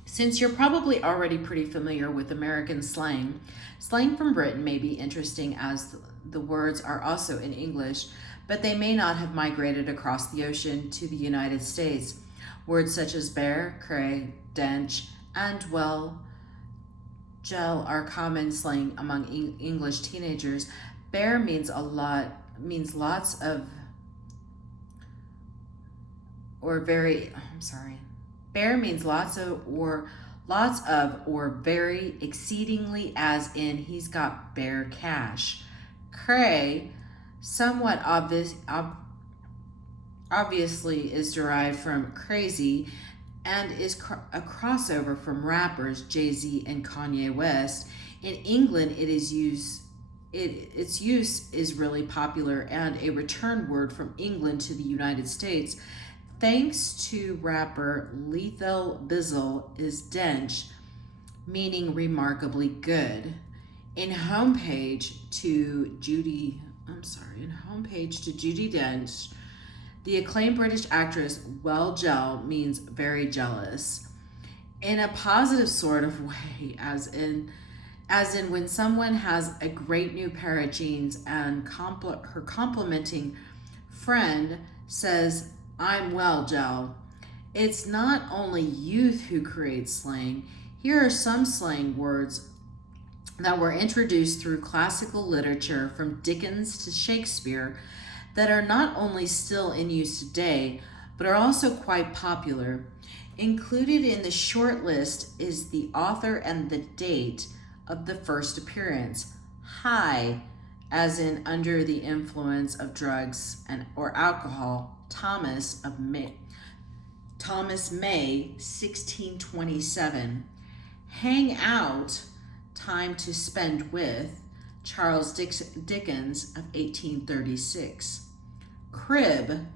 Since you're probably already pretty familiar with American slang, slang from Britain may be interesting as the words are also in English, but they may not have migrated across the ocean to the United States. Words such as bear, cray, dench, and gel are common slang among English teenagers. Bear means lots of, or very, Bear means lots of, or very, exceedingly, as in he's got bare cash. Cray, somewhat obviously is derived from crazy and is a crossover from rappers Jay-Z and Kanye West. In England, its use is really popular and a return word from England to the United States. Thanks to rapper Lethal Bizzle is dench, meaning remarkably good. In homepage to Judi Dench, the acclaimed British actress, well gel means very jealous. In a positive sort of way, as in when someone has a great new pair of jeans and her complimenting Friend says, I'm well, Dell. It's not only youth who create slang. Here are some slang words that were introduced through classical literature from Dickens to Shakespeare that are not only still in use today, but are also quite popular. Included in the short list is the author and the date of the first appearance. High, as in under the influence of drugs or alcohol. Thomas May, 1627. Hang out, time to spend with. Charles Dickens of 1836. Crib,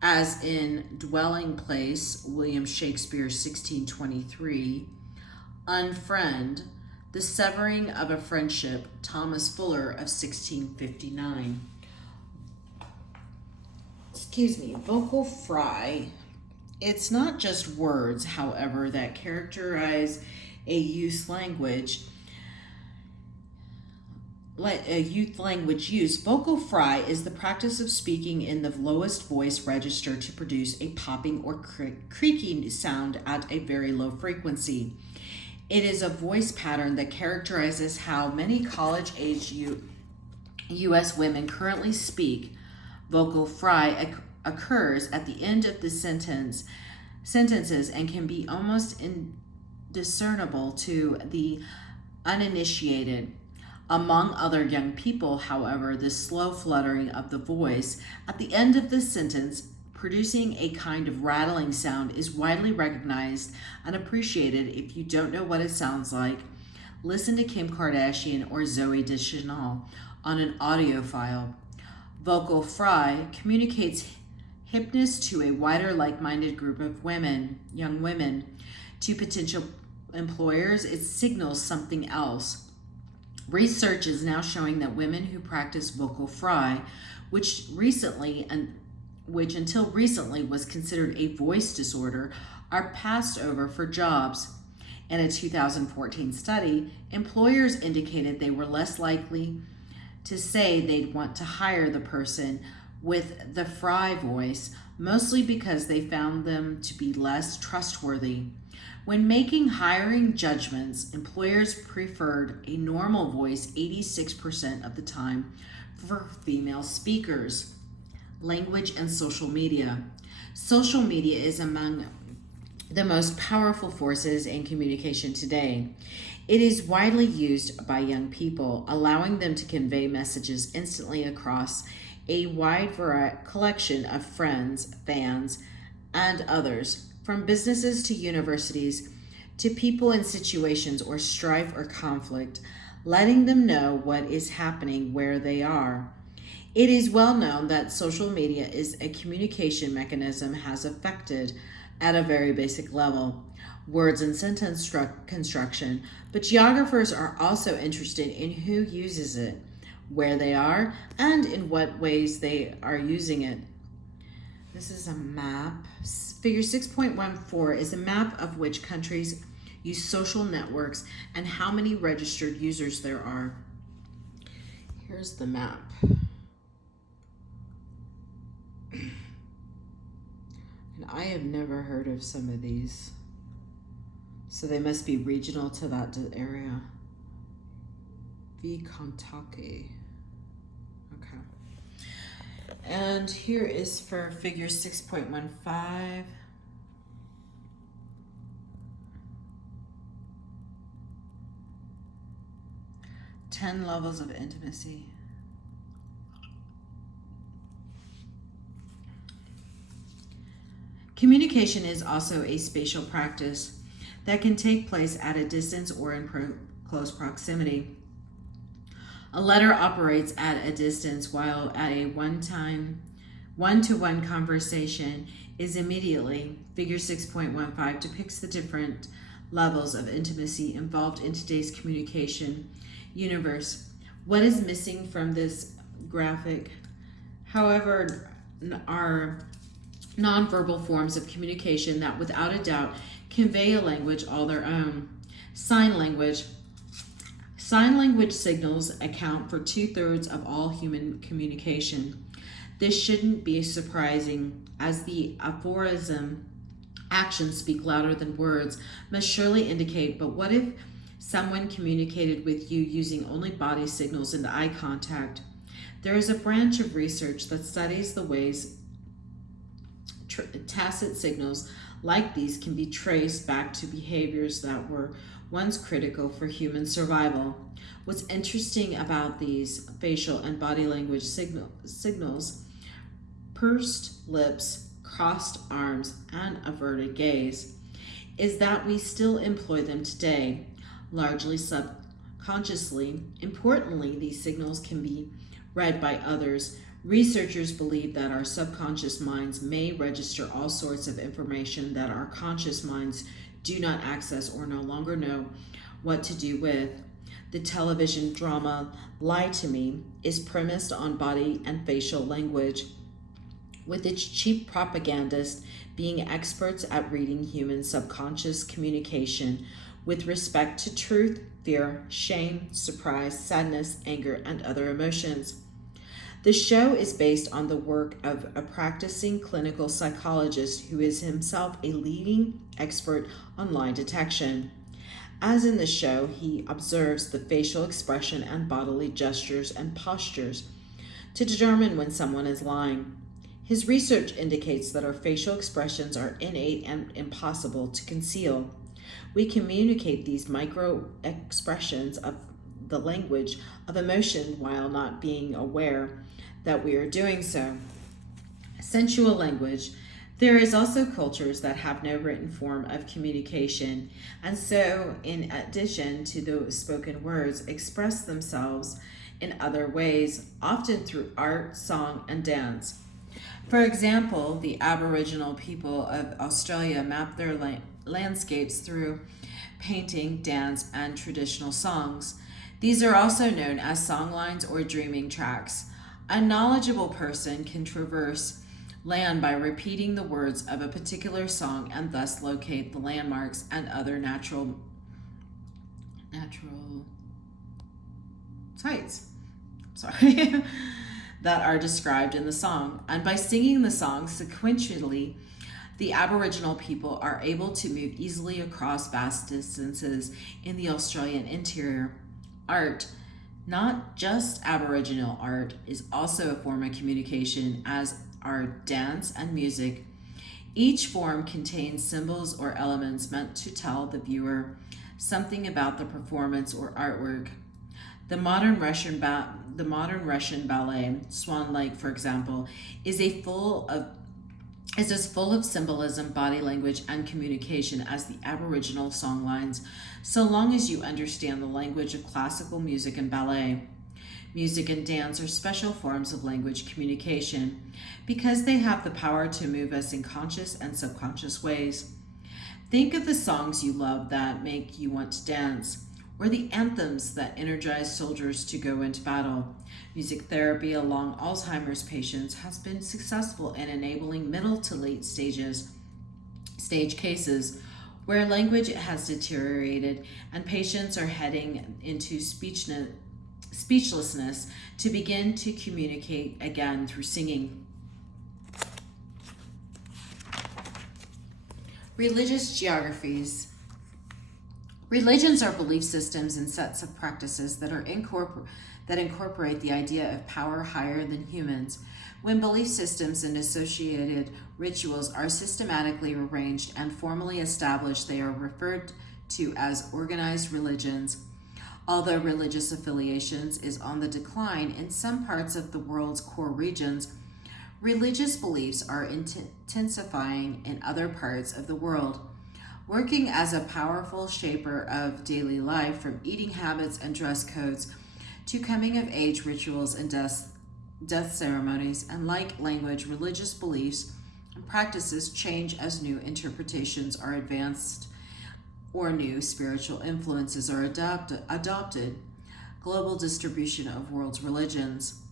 as in dwelling place. William Shakespeare, 1623. Unfriend, the severing of a friendship. Thomas Fuller of 1659. Vocal fry. It's not just words, however, that characterize a youth language. A youth language use. Vocal fry is the practice of speaking in the lowest voice register to produce a popping or creaking sound at a very low frequency. It is a voice pattern that characterizes how many college-age U.S. women currently speak. Vocal fry occurs at the end of the sentences and can be almost indiscernible to the uninitiated. Among other young people, however, the slow fluttering of the voice at the end of the sentence, producing a kind of rattling sound, is widely recognized and appreciated. If you don't know what it sounds like, listen to Kim Kardashian or Zooey Deschanel on an audio file. Vocal fry communicates hipness to a wider like-minded group of young women. To potential employers, it signals something else. Research is now showing that women who practice vocal fry, which until recently was considered a voice disorder, are passed over for jobs. In a 2014 study, employers indicated they were less likely to say they'd want to hire the person with the fry voice, mostly because they found them to be less trustworthy. When making hiring judgments, employers preferred a normal voice 86% of the time for female speakers. Language and social media. Social media is among the most powerful forces in communication today. It is widely used by young people, allowing them to convey messages instantly across a wide collection of friends, fans, and others, from businesses to universities to people in situations or strife or conflict, letting them know what is happening where they are. It is well known that social media is a communication mechanism has affected at a very basic level words and sentence construction, but geographers are also interested in who uses it, where they are, and in what ways they are using it. This is a map. Figure 6.14 is a map of which countries use social networks and how many registered users there are. Here's the map. And I have never heard of some of these. So they must be regional to that area. Vikantake. Okay. And here is for figure 6.15. Ten levels of intimacy. Communication is also a spatial practice that can take place at a distance or in close proximity. A letter operates at a distance, while at a one-to-one conversation is immediately. Figure 6.15 depicts the different levels of intimacy involved in today's communication universe. What is missing from this graphic, however, are nonverbal forms of communication that without a doubt convey a language all their own. Sign language. Sign language signals account for 2/3 of all human communication. This shouldn't be surprising, as the aphorism, actions speak louder than words, must surely indicate, but what if someone communicated with you using only body signals and eye contact? There is a branch of research that studies the ways tacit signals like these can be traced back to behaviors that were once critical for human survival. What's interesting about these facial and body language signals, pursed lips, crossed arms, and averted gaze, is that we still employ them today, largely subconsciously. Importantly, these signals can be read by others. Researchers believe that our subconscious minds may register all sorts of information that our conscious minds do not access or no longer know what to do with. The television drama Lie to Me is premised on body and facial language, with its chief propagandists being experts at reading human subconscious communication with respect to truth, fear, shame, surprise, sadness, anger, and other emotions. The show is based on the work of a practicing clinical psychologist who is himself a leading expert on lie detection. As in the show, he observes the facial expression and bodily gestures and postures to determine when someone is lying. His research indicates that our facial expressions are innate and impossible to conceal. We communicate these micro expressions of the language of emotion while not being aware that we are doing so. Sensual language. There is also cultures that have no written form of communication, and so, in addition to the spoken words, express themselves in other ways, often through art, song, and dance. For example, the Aboriginal people of Australia map their landscapes through painting, dance, and traditional songs. These are also known as songlines or dreaming tracks. A knowledgeable person can traverse land by repeating the words of a particular song and thus locate the landmarks and other natural sights. That are described in the song. And by singing the song sequentially, the Aboriginal people are able to move easily across vast distances in the Australian interior. Art, not just Aboriginal art, is also a form of communication, as are dance and music. Each form contains symbols or elements meant to tell the viewer something about the performance or artwork. The modern Russian ballet, Swan Lake, for example, is as full of symbolism, body language, and communication as the Aboriginal songlines, so long as you understand the language of classical music and ballet. Music and dance are special forms of language communication because they have the power to move us in conscious and subconscious ways. Think of the songs you love that make you want to dance, or the anthems that energize soldiers to go into battle. Music therapy along Alzheimer's patients has been successful in enabling middle to late stage cases where language has deteriorated and patients are heading into speechlessness to begin to communicate again through singing. Religious geographies. Religions are belief systems and sets of practices that incorporate the idea of power higher than humans. When belief systems and associated rituals are systematically arranged and formally established, they are referred to as organized religions. Although religious affiliations is on the decline in some parts of the world's core regions, religious beliefs are intensifying in other parts of the world. Working as a powerful shaper of daily life, from eating habits and dress codes to coming of age rituals and death ceremonies, and like language, religious beliefs and practices change as new interpretations are advanced or new spiritual influences are adopted. Global distribution of world's religions.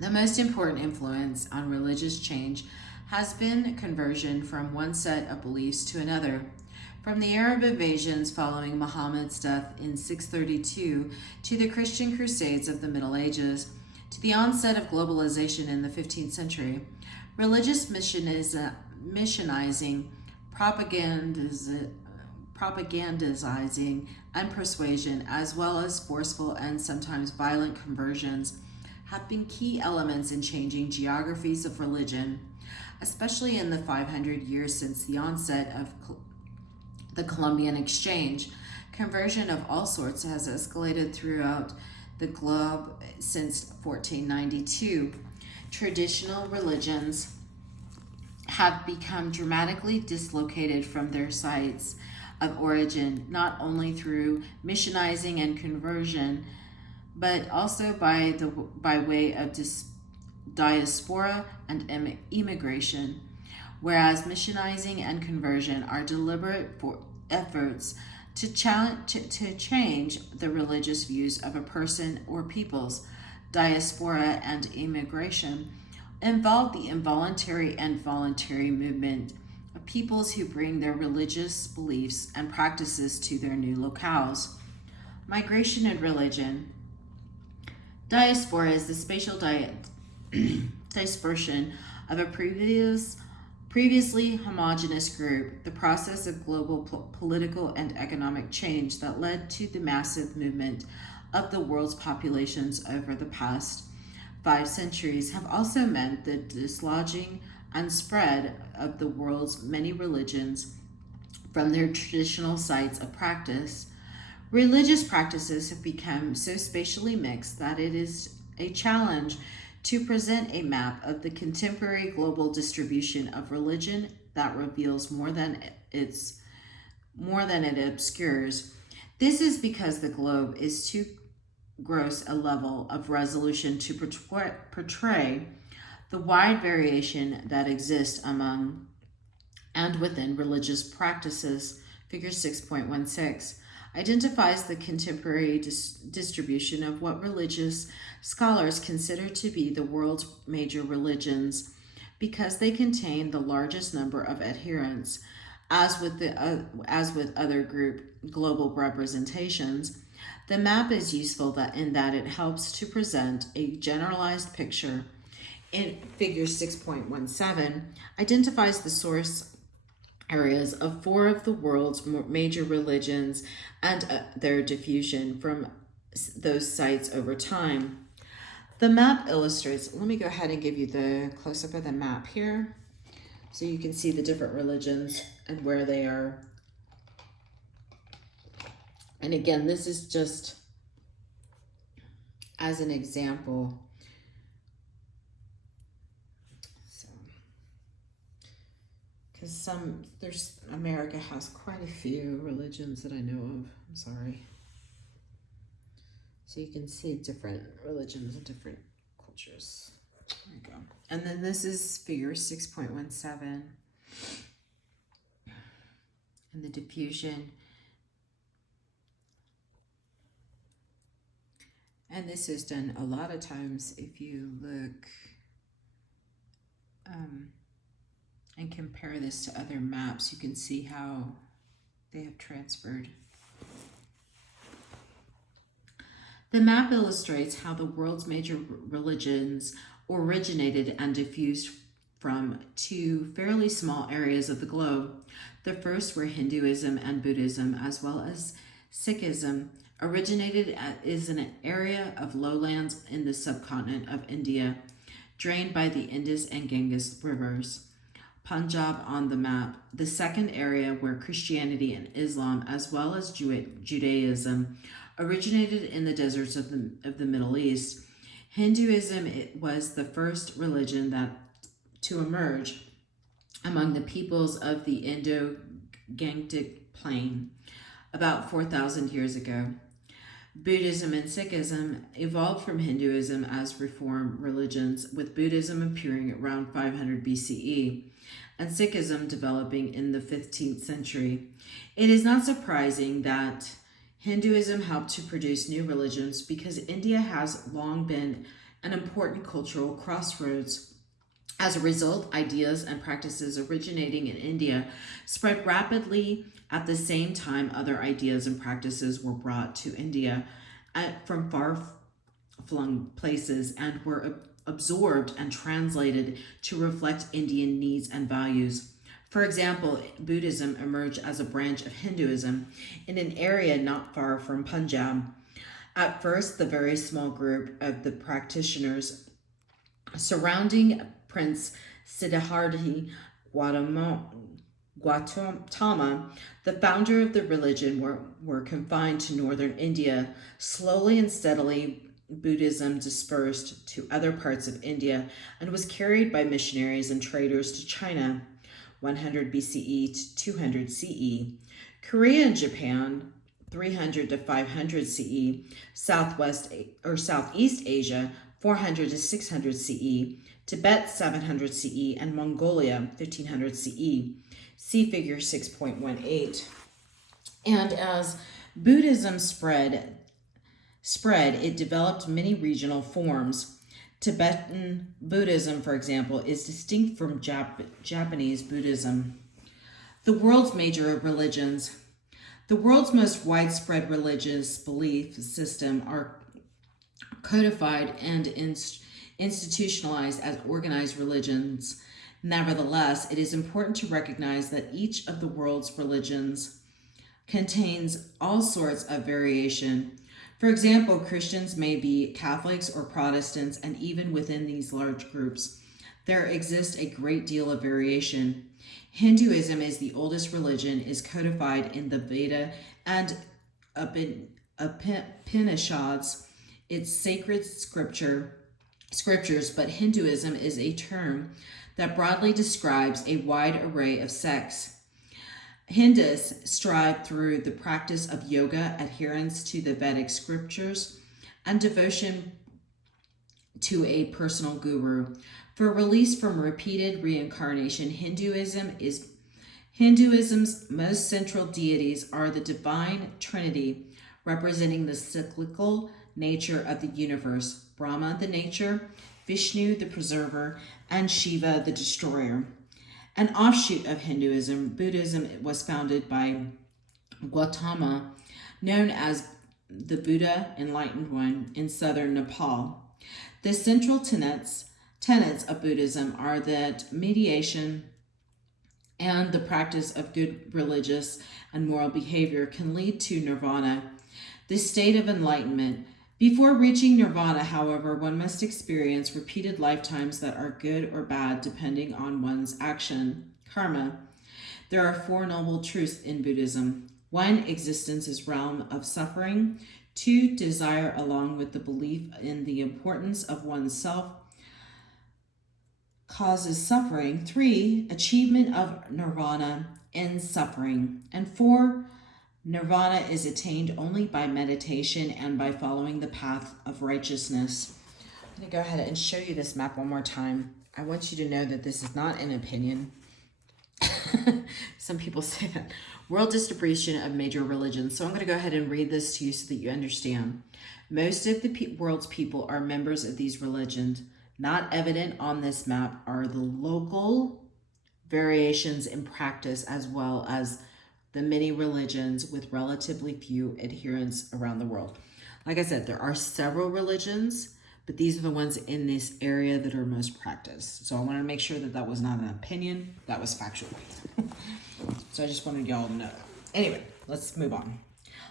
The most important influence on religious change has been conversion from one set of beliefs to another. From the Arab invasions following Muhammad's death in 632 to the Christian Crusades of the Middle Ages To the onset of globalization in the 15th century, religious missionizing, propagandizing, and persuasion, as well as forceful and sometimes violent conversions, have been key elements in changing geographies of religion, especially in the 500 years since the onset of the Columbian Exchange. Conversion of all sorts has escalated throughout the globe since 1492. Traditional religions have become dramatically dislocated from their sites of origin, not only through missionizing and conversion, but also by way of diaspora and immigration. Whereas missionizing and conversion are deliberate efforts to change the religious views of a person or peoples, diaspora and immigration involve the involuntary and voluntary movement of peoples who bring their religious beliefs and practices to their new locales. Migration and religion. Diaspora is the spatial dispersion of a previously homogeneous group, the process of global political and economic change that led to the massive movement of the world's populations over the past 5 centuries, have also meant the dislodging and spread of the world's many religions from their traditional sites of practice. Religious practices have become so spatially mixed that it is a challenge to present a map of the contemporary global distribution of religion that reveals more than it obscures. This is because the globe is too gross a level of resolution to portray the wide variation that exists among and within religious practices. Figure 6.16 identifies the contemporary distribution of what religious scholars consider to be the world's major religions because they contain the largest number of adherents. As with other group global representations, the map is useful in that it helps to present a generalized picture. In figure 6.17 identifies the source areas of 4 of the world's major religions and their diffusion from those sites over time. The map illustrates, let me go ahead and give you the close-up of the map here so you can see the different religions and where they are. And again, this is just as an example. Because America has quite a few religions that I know of. I'm sorry. So you can see different religions and different cultures. There you go. And then this is figure 6.17. And the diffusion. And this is done a lot of times if you look and compare this to other maps, you can see how they have transferred. The map illustrates how the world's major religions originated and diffused from 2 fairly small areas of the globe. The first were Hinduism and Buddhism, as well as Sikhism. Originated is an area of lowlands in the subcontinent of India, drained by the Indus and Ganges rivers. Punjab on the map. The second area where Christianity and Islam, as well as Judaism, originated in the deserts of the Middle East. Hinduism was the first religion to emerge among the peoples of the Indo-Gangetic Plain about 4,000 years ago. Buddhism and Sikhism evolved from Hinduism as reform religions, with Buddhism appearing around 500 BCE and Sikhism developing in the 15th century. It is not surprising that Hinduism helped to produce new religions because India has long been an important cultural crossroads. As a result, ideas and practices originating in India spread rapidly at the same time other ideas and practices were brought to India from flung places and were absorbed and translated to reflect Indian needs and values. For example, Buddhism emerged as a branch of Hinduism in an area not far from Punjab. At first, the very small group of the practitioners surrounding Prince Siddhartha Gautama, the founder of the religion, were confined to northern India. Slowly and steadily, Buddhism dispersed to other parts of India and was carried by missionaries and traders to China, 100 BCE to 200 CE, Korea and Japan, 300 to 500 CE, Southeast Asia, 400 to 600 CE, Tibet 700 CE, and Mongolia 1500 CE. See figure 6.18. And as Buddhism spread, it developed many regional forms. Tibetan Buddhism, for example, is distinct from Japanese Buddhism. The world's major religions. The world's most widespread religious belief system are codified and institutionalized as organized religions. Nevertheless, it is important to recognize that each of the world's religions contains all sorts of variation. For example, Christians may be Catholics or Protestants, and even within these large groups, there exists a great deal of variation. Hinduism is the oldest religion, is codified in the Veda and Upanishads, its sacred scriptures, but Hinduism is a term that broadly describes a wide array of sects. Hindus strive through the practice of yoga, adherence to the Vedic scriptures, and devotion to a personal guru. For release from repeated reincarnation, Hinduism's most central deities are the divine trinity, representing the cyclical nature of the universe: Brahma, the nature; Vishnu, the preserver; and Shiva, the destroyer. An offshoot of Hinduism, Buddhism was founded by Gautama, known as the Buddha Enlightened One, in southern Nepal. The central tenets of Buddhism are that meditation and the practice of good religious and moral behavior can lead to nirvana, the state of enlightenment. Before reaching nirvana, however, one must experience repeated lifetimes that are good or bad depending on one's action, karma. There are four noble truths in Buddhism. 1. Existence is realm of suffering. 2. Desire, along with the belief in the importance of oneself, causes suffering. 3. Achievement of nirvana ends suffering. And 4. Nirvana is attained only by meditation and by following the path of righteousness. I'm going to go ahead and show you this map one more time. I want you to know that this is not an opinion. Some people say that. World distribution of major religions. So I'm going to go ahead and read this to you so that you understand. Most of the world's people are members of these religions. Not evident on this map are the local variations in practice, as well as the many religions with relatively few adherents around the world. Like I said, there are several religions, but these are the ones in this area that are most practiced. So I wanted to make sure that that was not an opinion, that was factual. So I just wanted y'all to know that. Anyway, let's move on.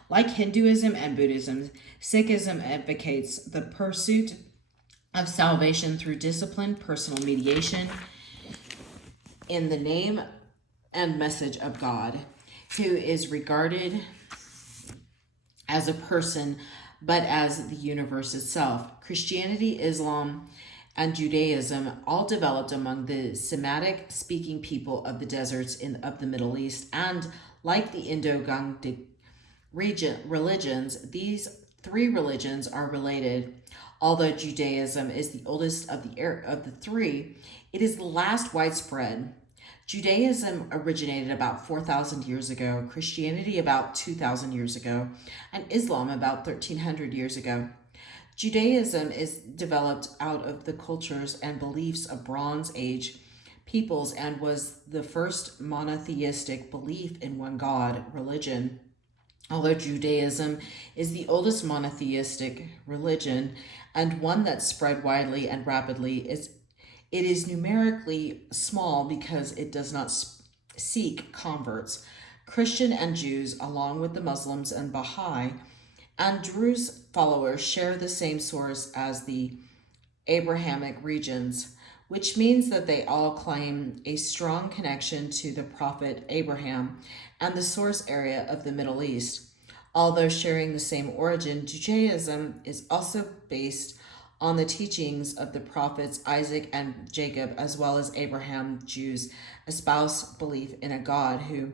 Like Hinduism and Buddhism, Sikhism advocates the pursuit of salvation through discipline, personal mediation, in the name and message of God, who is regarded as a person, but as the universe itself. Christianity, Islam, and Judaism all developed among the Semitic-speaking people of the deserts of the Middle East, and like the Indo-Gangetic religions, these three religions are related. Although Judaism is the oldest of the three, it is the last widespread. Judaism originated about 4,000 years ago, Christianity about 2,000 years ago, and Islam about 1,300 years ago. Judaism is developed out of the cultures and beliefs of Bronze Age peoples and was the first monotheistic belief in one God religion. Although Judaism is the oldest monotheistic religion and one that spread widely and rapidly, it is numerically small because it does not seek converts. Christian and Jews, along with the Muslims and Baha'i and Druze followers, share the same source as the Abrahamic regions, which means that they all claim a strong connection to the prophet Abraham and the source area of the Middle East. Although sharing the same origin, Judaism is also based on the teachings of the prophets Isaac and Jacob, as well as Abraham. Jews espouse belief in a God who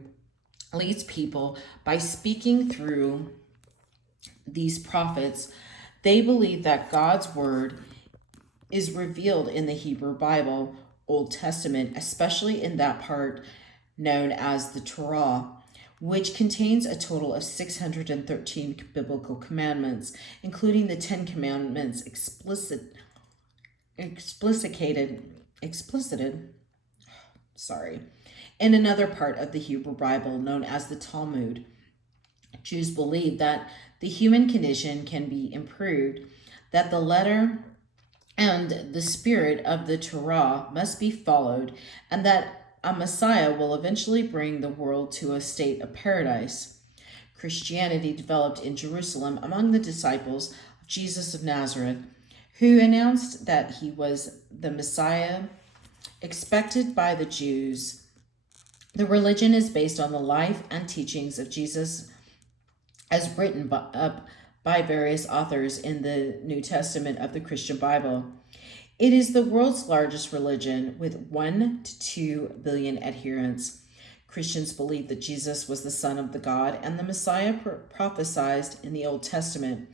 leads people by speaking through these prophets. They believe that God's word is revealed in the Hebrew Bible, Old Testament, especially in that part known as the Torah, which contains a total of 613 biblical commandments, including the 10 Commandments explicited in another part of the Hebrew Bible known as the Talmud. Jews believe that the human condition can be improved, that the letter and the spirit of the Torah must be followed, and that a Messiah will eventually bring the world to a state of paradise. Christianity developed in Jerusalem among the disciples of Jesus of Nazareth, who announced that he was the Messiah expected by the Jews. The religion is based on the life and teachings of Jesus as written up by various authors in the New Testament of the Christian Bible. It is the world's largest religion with 1 to 2 billion adherents. Christians believe that Jesus was the Son of the God and the Messiah prophesied in the Old Testament.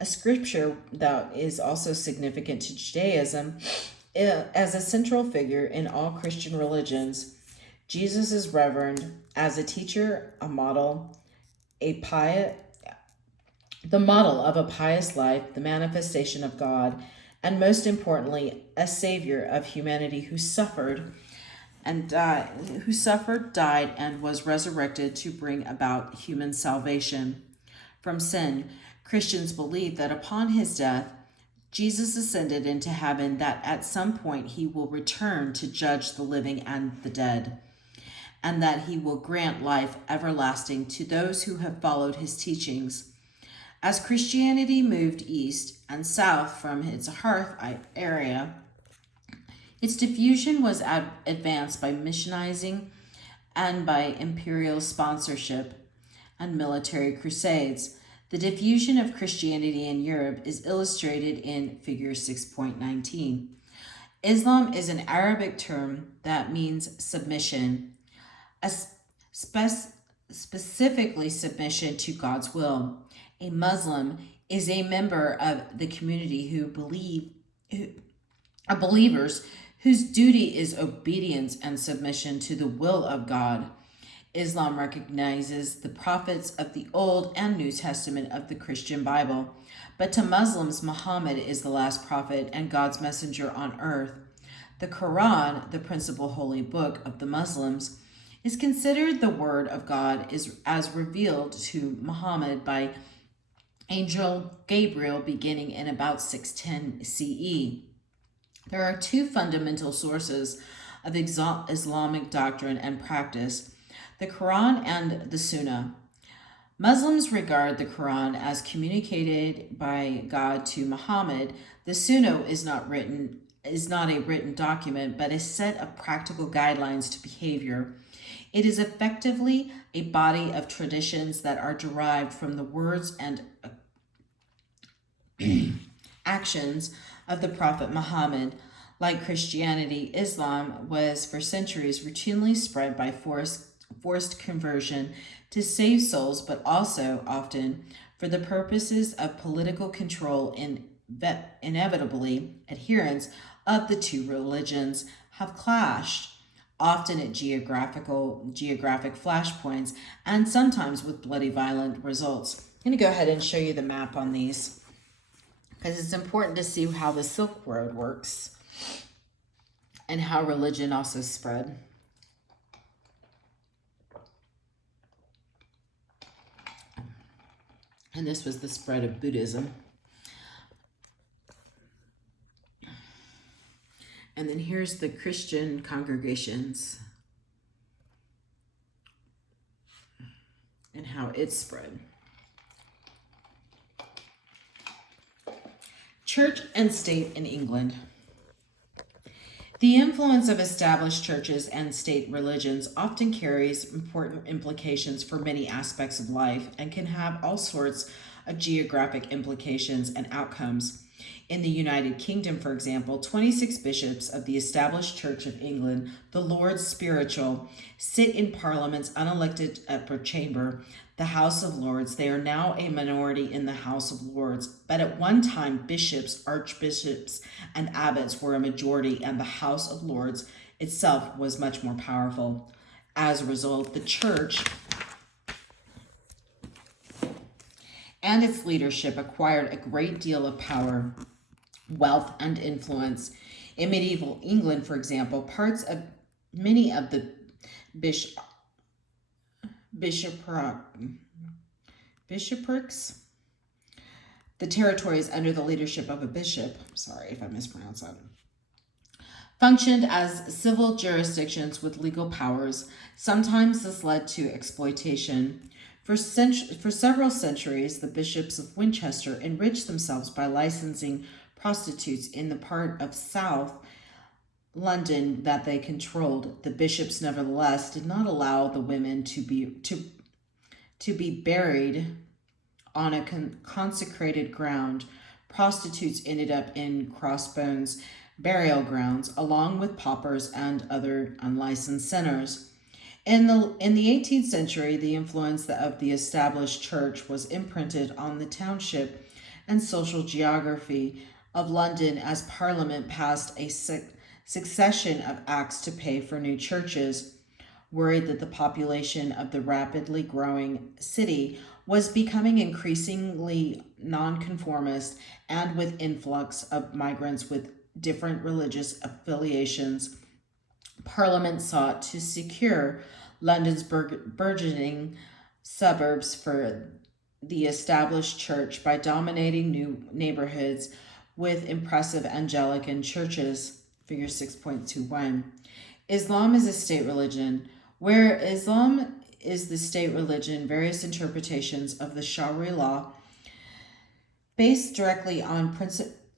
A scripture that is also significant to Judaism as a central figure in all Christian religions. Jesus is revered as a teacher, a model, the model of a pious life, the manifestation of God, and most importantly, a savior of humanity who suffered, died, and was resurrected to bring about human salvation from sin. Christians believe that upon his death, Jesus ascended into heaven, that at some point he will return to judge the living and the dead, and that he will grant life everlasting to those who have followed his teachings. As Christianity moved east and south from its hearth area, its diffusion was advanced by missionizing and by imperial sponsorship and military crusades. The diffusion of Christianity in Europe is illustrated in Figure 6.19. Islam is an Arabic term that means submission, specifically submission to God's will. A Muslim is a member of the community of believers whose duty is obedience and submission to the will of God. Islam recognizes the prophets of the Old and New Testament of the Christian Bible, but to Muslims, Muhammad is the last prophet and God's messenger on earth. The Quran, the principal holy book of the Muslims, is considered the word of God as revealed to Muhammad by Angel Gabriel beginning in about 610 CE. There are two fundamental sources of Islamic doctrine and practice, the Quran and the Sunnah. Muslims regard the Quran as communicated by God to Muhammad. The Sunnah is not a written document, but a set of practical guidelines to behavior. It is effectively a body of traditions that are derived from the words and actions of the Prophet Muhammad. Like Christianity, Islam was for centuries routinely spread by forced conversion to save souls, but also often for the purposes of political control. Inevitably, adherents of the two religions have clashed, often at geographic flashpoints, and sometimes with bloody violent results. I'm going to go ahead and show you the map on these, because it's important to see how the Silk Road works and how religion also spread. And this was the spread of Buddhism. And then here's the Christian congregations and how it spread. Church and state in England. The influence of established churches and state religions often carries important implications for many aspects of life and can have all sorts of geographic implications and outcomes. In the United Kingdom, for example, 26 bishops of the established Church of England, the Lords Spiritual, sit in Parliament's unelected upper chamber, the House of Lords. They are now a minority in the House of Lords, but at one time bishops, archbishops, and abbots were a majority, and the House of Lords itself was much more powerful. As a result, the Church and its leadership acquired a great deal of power, wealth, and influence. In medieval England, for example, parts of many of the bishoprics, the territories under the leadership of a bishop, sorry if I mispronounce that, functioned as civil jurisdictions with legal powers. Sometimes this led to exploitation. For several centuries, the bishops of Winchester enriched themselves by licensing prostitutes in the part of South London that they controlled. The bishops, nevertheless, did not allow the women to be buried on a consecrated ground. Prostitutes ended up in crossbones burial grounds, along with paupers and other unlicensed sinners. In the 18th century, the influence of the established church was imprinted on the township and social geography of London as Parliament passed a succession of acts to pay for new churches. Worried that the population of the rapidly growing city was becoming increasingly nonconformist and with influx of migrants with different religious affiliations, Parliament sought to secure London's burgeoning suburbs for the established church by dominating new neighborhoods with impressive Anglican churches. Figure 6.21. Islam is a state religion. Where Islam is the state religion, various interpretations of the Sharia law, based directly on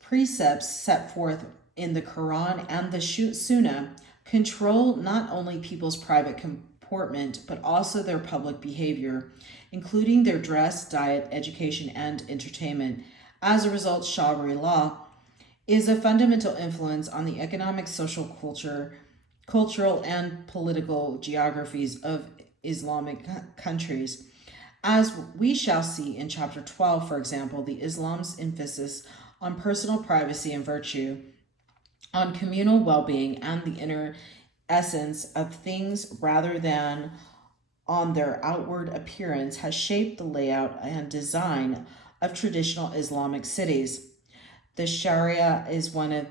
precepts set forth in the Quran and the Sunnah, control not only people's private comportment, but also their public behavior, including their dress, diet, education, and entertainment. As a result, Sharia law is a fundamental influence on the economic, social, cultural, and political geographies of Islamic countries. As we shall see in chapter 12, for example, the Islam's emphasis on personal privacy and virtue, on communal well-being and the inner essence of things rather than on their outward appearance has shaped the layout and design of traditional Islamic cities. The Sharia is one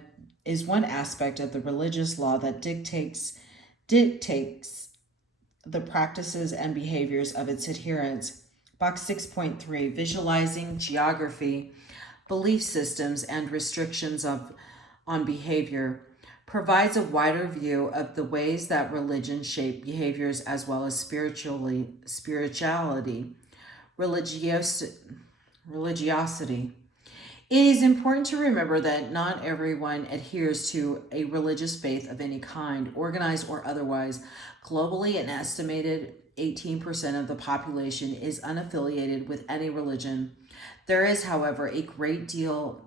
aspect of the religious law that dictates the practices and behaviors of its adherents. Box 6.3, visualizing geography, belief systems, and restrictions on behavior, provides a wider view of the ways that religion shape behaviors as well as spirituality, religiosity. It is important to remember that not everyone adheres to a religious faith of any kind, organized or otherwise. Globally, an estimated 18% of the population is unaffiliated with any religion. There is, however, a great deal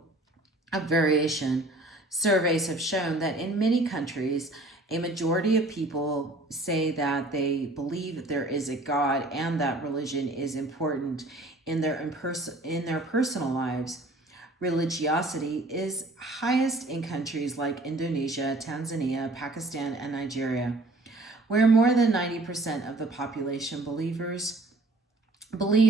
of variation. Surveys have shown that in many countries, a majority of people say that they believe there is a God and that religion is important in their personal lives. Religiosity is highest in countries like Indonesia, Tanzania, Pakistan, and Nigeria, where more than 90% of the population believe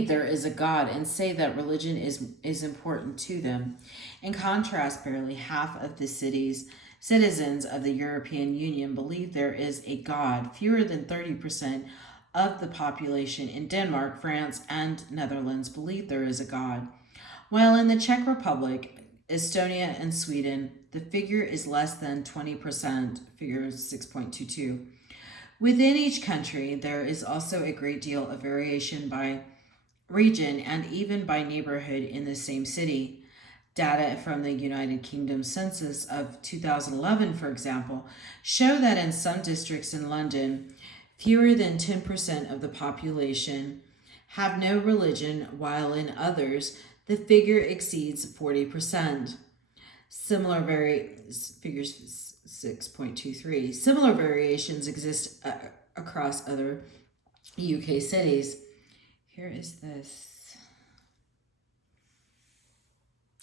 there is a God and say that religion is important to them. In contrast, barely half of the citizens of the European Union believe there is a God. Fewer than 30% of the population in Denmark, France, and Netherlands believe there is a God, while in the Czech Republic, Estonia, and Sweden, the figure is less than 20%, figure 6.22. Within each country, there is also a great deal of variation by region and even by neighborhood in the same city. Data from the United Kingdom census of 2011, for example, show that in some districts in London, fewer than 10% of the population have no religion, while in others, the figure exceeds 40%. Figures 6.23. Similar variations exist across other UK cities. Here is this,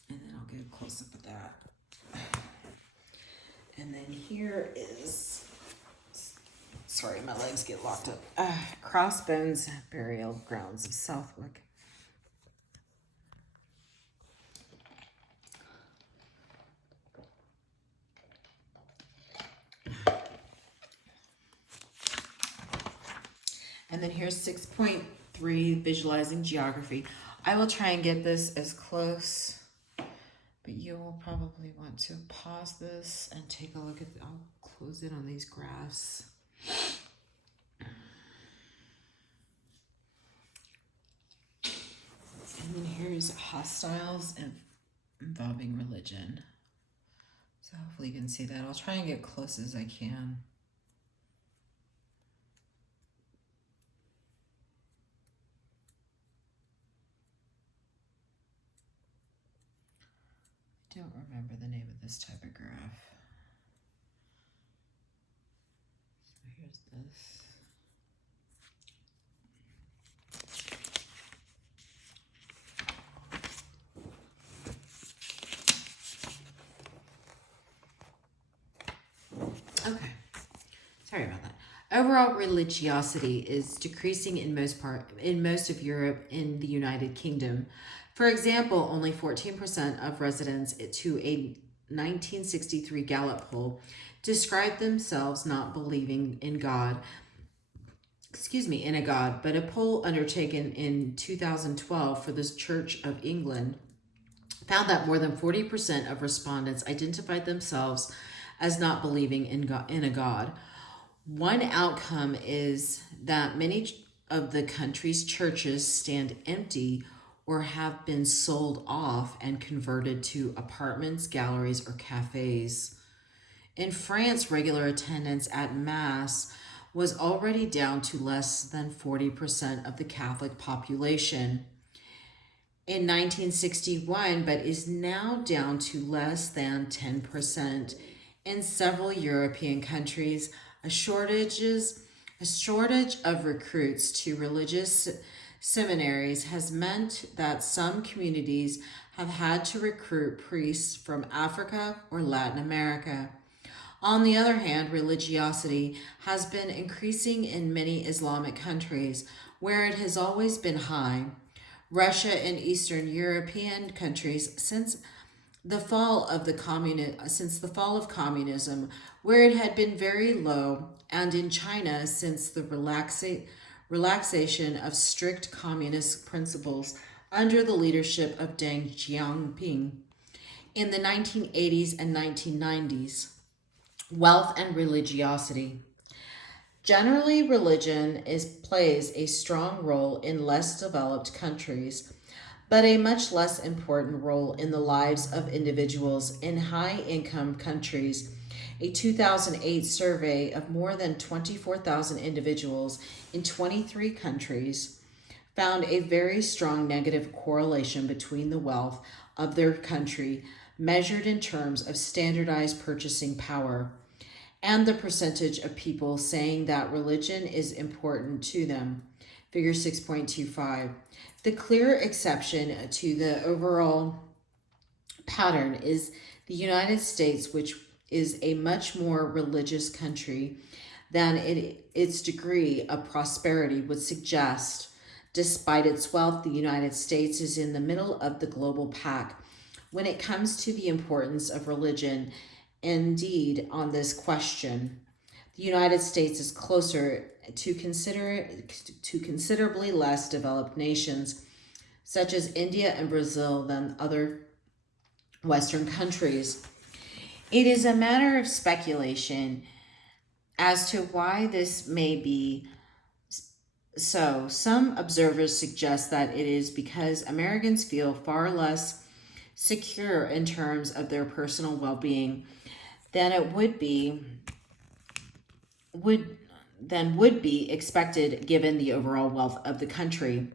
and then I'll get a close up of that. And then here is, sorry, my legs get locked up. Crossbones Burial Grounds of Southwick. And then here's 6.3, visualizing geography. I will try and get this as close, but you will probably want to pause this and take a look at, I'll close in on these graphs. And then here's hostiles involving religion. So hopefully you can see that. I'll try and get close as I can. I don't remember the name of this type of graph. So here's this. Okay, sorry about that. Overall religiosity is decreasing in most of Europe and the United Kingdom. For example, only 14% of residents to a 1963 Gallup poll described themselves not believing in a God, but a poll undertaken in 2012 for the Church of England found that more than 40% of respondents identified themselves as not believing in a God. One outcome is that many of the country's churches stand empty or have been sold off and converted to apartments, galleries, or cafes. In France, regular attendance at Mass was already down to less than 40% of the Catholic population in 1961, but is now down to less than 10%. In several European countries, a shortage of recruits to religious seminaries has meant that some communities have had to recruit priests from Africa or Latin America. On the other hand, religiosity has been increasing in many Islamic countries where it has always been high. Russia and Eastern European countries since the fall of communism, where it had been very low, and in China since the relaxation of strict communist principles under the leadership of Deng Xiaoping in the 1980s and 1990s. Wealth and religiosity. Generally, religion plays a strong role in less developed countries, but a much less important role in the lives of individuals in high-income countries. A 2008 survey of more than 24,000 individuals in 23 countries found a very strong negative correlation between the wealth of their country, measured in terms of standardized purchasing power, and the percentage of people saying that religion is important to them. Figure 6.25. The clear exception to the overall pattern is the United States, which is a much more religious country than its degree of prosperity would suggest. Despite its wealth, the United States is in the middle of the global pack when it comes to the importance of religion. Indeed, on this question, the United States is closer to considerably less developed nations, such as India and Brazil, than other Western countries. It is a matter of speculation as to why this may be so. Some observers suggest that it is because Americans feel far less secure in terms of their personal well-being than it would would be expected given the overall wealth of the country.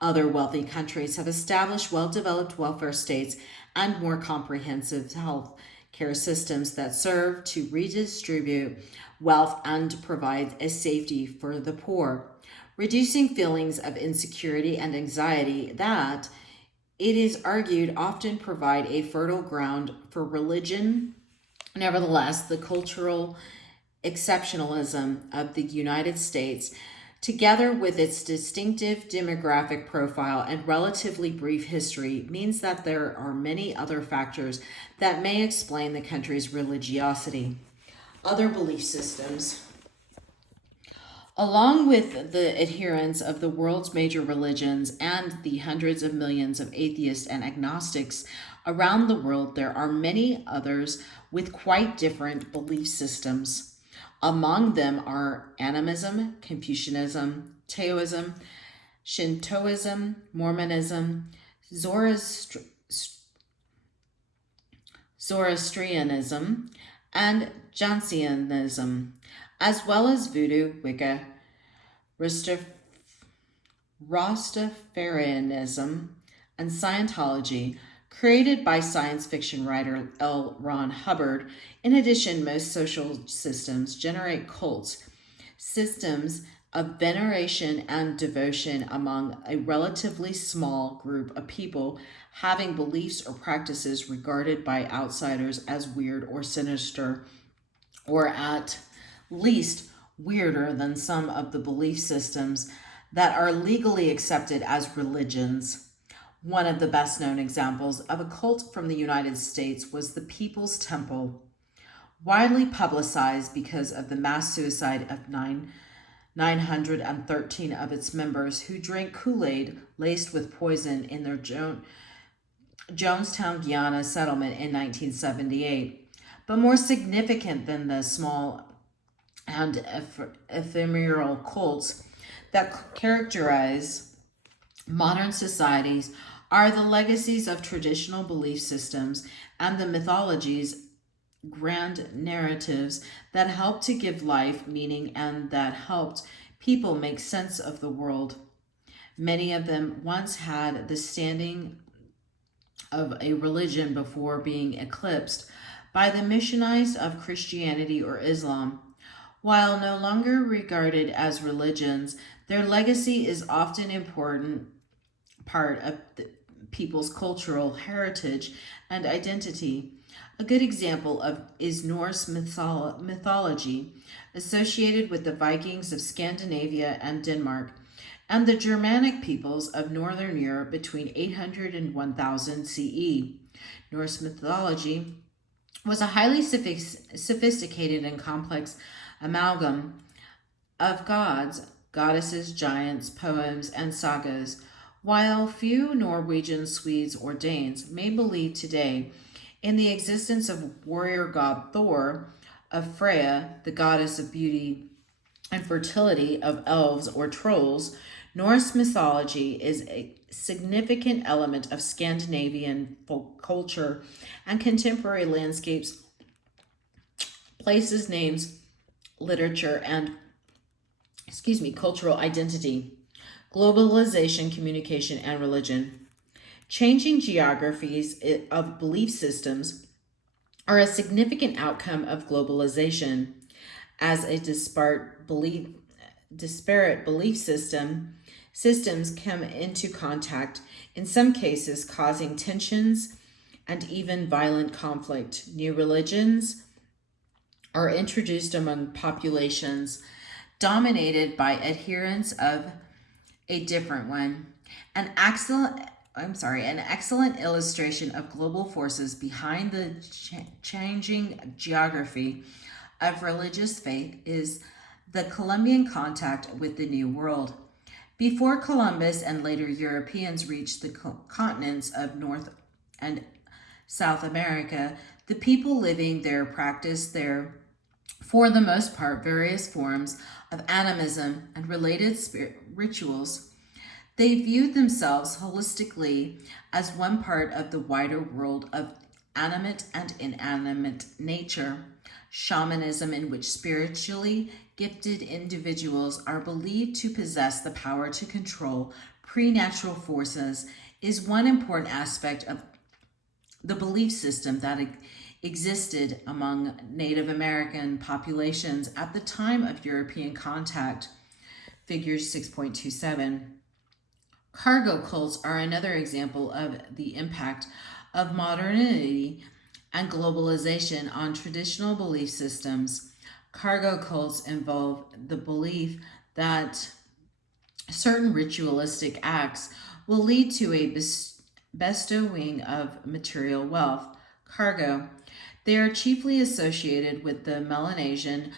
Other wealthy countries have established well-developed welfare states and more comprehensive health care systems that serve to redistribute wealth and provide a safety for the poor, reducing feelings of insecurity and anxiety that, it is argued, often provide a fertile ground for religion. Nevertheless, the cultural exceptionalism of the United States, together with its distinctive demographic profile and relatively brief history, means that there are many other factors that may explain the country's religiosity. Other belief systems. Along with the adherents of the world's major religions and the hundreds of millions of atheists and agnostics around the world, there are many others with quite different belief systems. Among them are animism, Confucianism, Taoism, Shintoism, Mormonism, Zoroastrianism, and Jansenism, as well as Voodoo, Wicca, Rastafarianism, and Scientology, created by science fiction writer L. Ron Hubbard. In addition, most social systems generate cults, systems of veneration and devotion among a relatively small group of people having beliefs or practices regarded by outsiders as weird or sinister, or at least weirder than some of the belief systems that are legally accepted as religions. One of the best known examples of a cult from the United States was the People's Temple, widely publicized because of the mass suicide of 913 of its members who drank Kool-Aid laced with poison in their Jonestown, Guyana settlement in 1978. But more significant than the small and ephemeral cults that characterize modern societies are the legacies of traditional belief systems and the mythologies, grand narratives that helped to give life meaning and that helped people make sense of the world. Many of them once had the standing of a religion before being eclipsed by the missionized of Christianity or Islam. While no longer regarded as religions, their legacy is often an important part of the people's cultural heritage and identity. A good example is Norse mythology, associated with the Vikings of Scandinavia and Denmark, and the Germanic peoples of Northern Europe between 800 and 1000 CE. Norse mythology was a highly sophisticated and complex amalgam of gods, goddesses, giants, poems, and sagas. While few Norwegians, Swedes, or Danes may believe today in the existence of warrior god Thor, of Freya, the goddess of beauty and fertility, of elves or trolls, Norse mythology is a significant element of Scandinavian folk culture and contemporary landscapes, places, names, literature, and cultural identity. Globalization, communication, and religion. Changing geographies of belief systems are a significant outcome of globalization. As a disparate belief systems come into contact, in some cases causing tensions and even violent conflict. New religions are introduced among populations dominated by adherents of a different one. An excellent illustration of global forces behind the changing geography of religious faith is the Columbian contact with the New World. Before Columbus and later Europeans reached the continents of North and South America, the people living there practiced their, for the most part, various forms of animism and related rituals. They viewed themselves holistically as one part of the wider world of animate and inanimate nature. Shamanism, in which spiritually gifted individuals are believed to possess the power to control preternatural forces, is one important aspect of the belief system that existed among Native American populations at the time of European contact. Figure 6.27. Cargo cults are another example of the impact of modernity and globalization on traditional belief systems. Cargo cults involve the belief that certain ritualistic acts will lead to a bestowing of material wealth. Cargo. They are chiefly associated with the Melanesian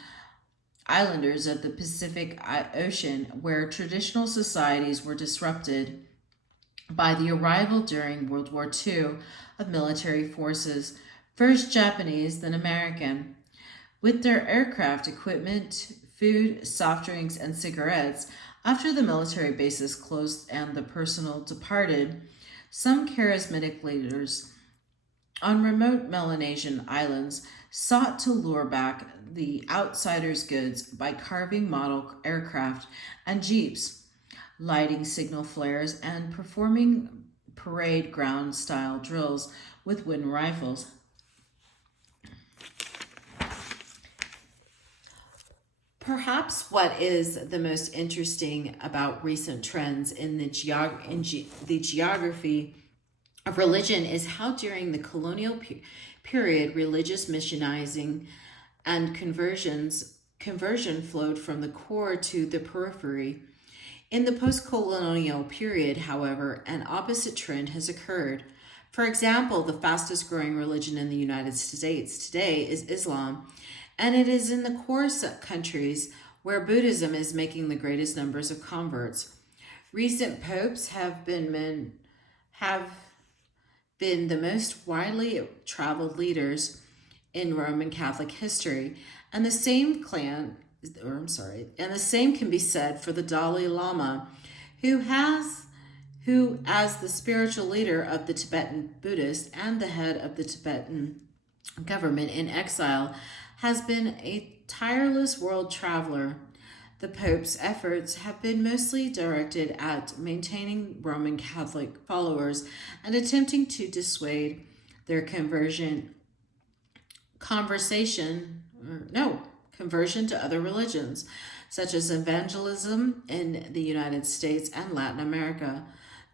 islanders of the Pacific Ocean, where traditional societies were disrupted by the arrival during World War II of military forces, first Japanese, then American. With their aircraft, equipment, food, soft drinks, and cigarettes, after the military bases closed and the personnel departed, some charismatic leaders on remote Melanesian islands sought to lure back the outsiders' goods by carving model aircraft and jeeps, lighting signal flares, and performing parade ground style drills with wooden rifles. Perhaps what is the most interesting about recent trends in the geography of religion is how during the colonial period religious missionizing and conversion flowed from the core to the periphery. In the post-colonial period, however, an opposite trend has occurred. For example, the fastest growing religion in the United States today is Islam, and it is in the core countries where Buddhism is making the greatest numbers of converts. Recent popes have been the most widely traveled leaders in Roman Catholic history, and the same can be said for the Dalai Lama, who as the spiritual leader of the Tibetan Buddhists and the head of the Tibetan government in exile, has been a tireless world traveler. The Pope's efforts have been mostly directed at maintaining Roman Catholic followers and attempting to dissuade their conversion to other religions, such as evangelism in the United States and Latin America.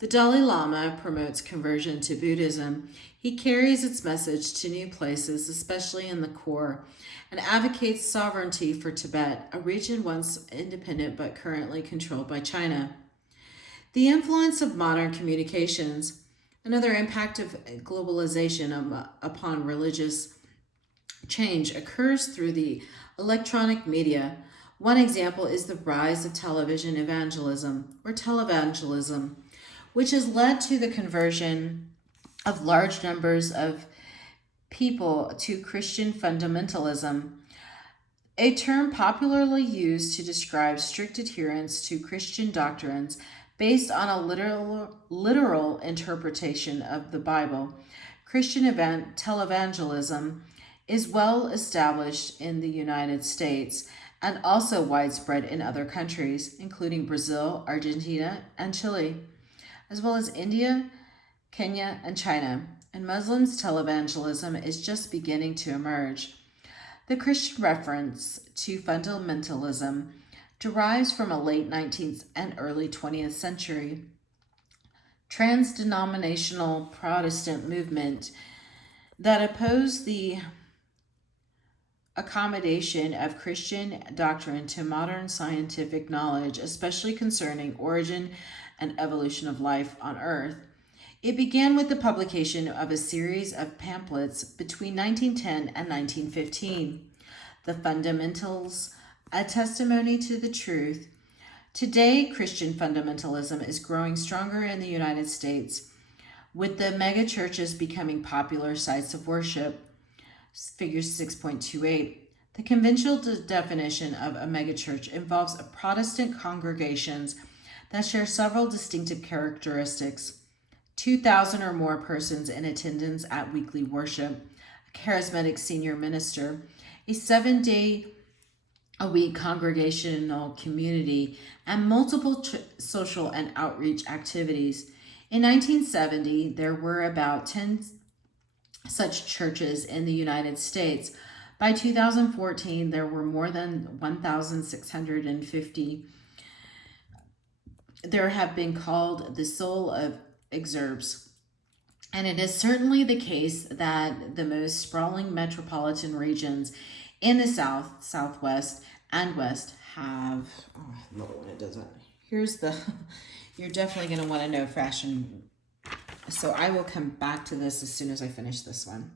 The Dalai Lama promotes conversion to Buddhism. He carries its message to new places, especially in the core, and advocates sovereignty for Tibet, a region once independent but currently controlled by China. The influence of modern communications, another impact of globalization upon religious change, occurs through the electronic media. One example is the rise of television evangelism, or televangelism, which has led to the conversion of large numbers of people to Christian fundamentalism, a term popularly used to describe strict adherence to Christian doctrines based on a literal interpretation of the Bible. Christian televangelism is well established in the United States and also widespread in other countries, including Brazil, Argentina, and Chile, as well as India, Kenya, and China. And Muslims' televangelism is just beginning to emerge. The Christian reference to fundamentalism derives from a late 19th and early 20th century trans-denominational Protestant movement that opposed the accommodation of Christian doctrine to modern scientific knowledge, especially concerning origin and evolution of life on Earth. It began with the publication of a series of pamphlets between 1910 and 1915. The fundamentals a testimony to the truth. Today, Christian fundamentalism is growing stronger in the United States, with the megachurches becoming popular sites of worship. Figure 6.28. The conventional definition of a megachurch involves Protestant congregations that share several distinctive characteristics: 2,000 or more persons in attendance at weekly worship, a charismatic senior minister, a 7-day-a-week congregational community, and multiple social and outreach activities. In 1970, there were about 10 such churches in the United States. By 2014, there were more than 1,650. There have been called the soul of exurbs. And it is certainly the case that the most sprawling metropolitan regions in the South, Southwest, and West have... Oh, another one, it doesn't. Here's the... You're definitely going to want to know fashion. So I will come back to this as soon as I finish this one.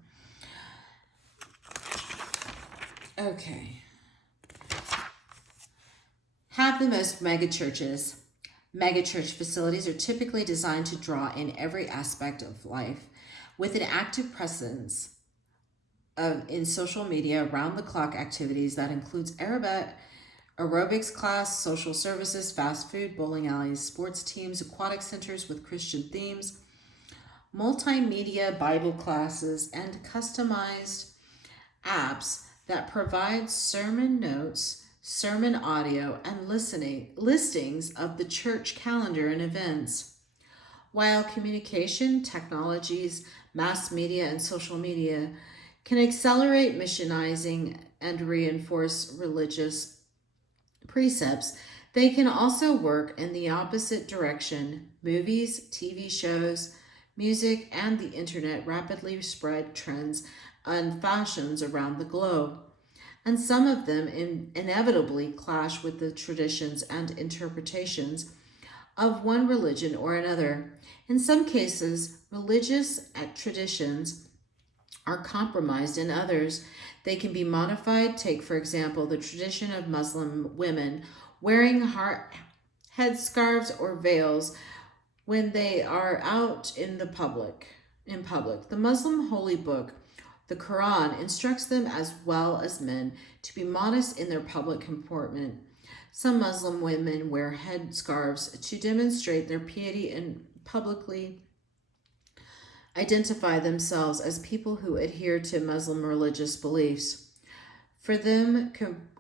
Okay. Have the most megachurches. Megachurch facilities are typically designed to draw in every aspect of life, with an active presence in social media, round-the-clock activities that includes aerobics class, social services, fast food, bowling alleys, sports teams, aquatic centers with Christian themes, multimedia Bible classes, and customized apps that provide sermon notes, sermon audio, and listings of the church calendar and events. While communication technologies, mass media, and social media can accelerate missionizing and reinforce religious precepts, they can also work in the opposite direction. Movies, TV shows, music, and the internet rapidly spread trends and fashions around the globe, and some of them inevitably clash with the traditions and interpretations of one religion or another. In some cases, religious traditions are compromised. In others, they can be modified. Take, for example, the tradition of Muslim women wearing headscarves or veils when they are out in public. The Muslim holy book, the Quran, instructs them as well as men to be modest in their public comportment. Some Muslim women wear headscarves to demonstrate their piety and publicly identify themselves as people who adhere to Muslim religious beliefs. For them,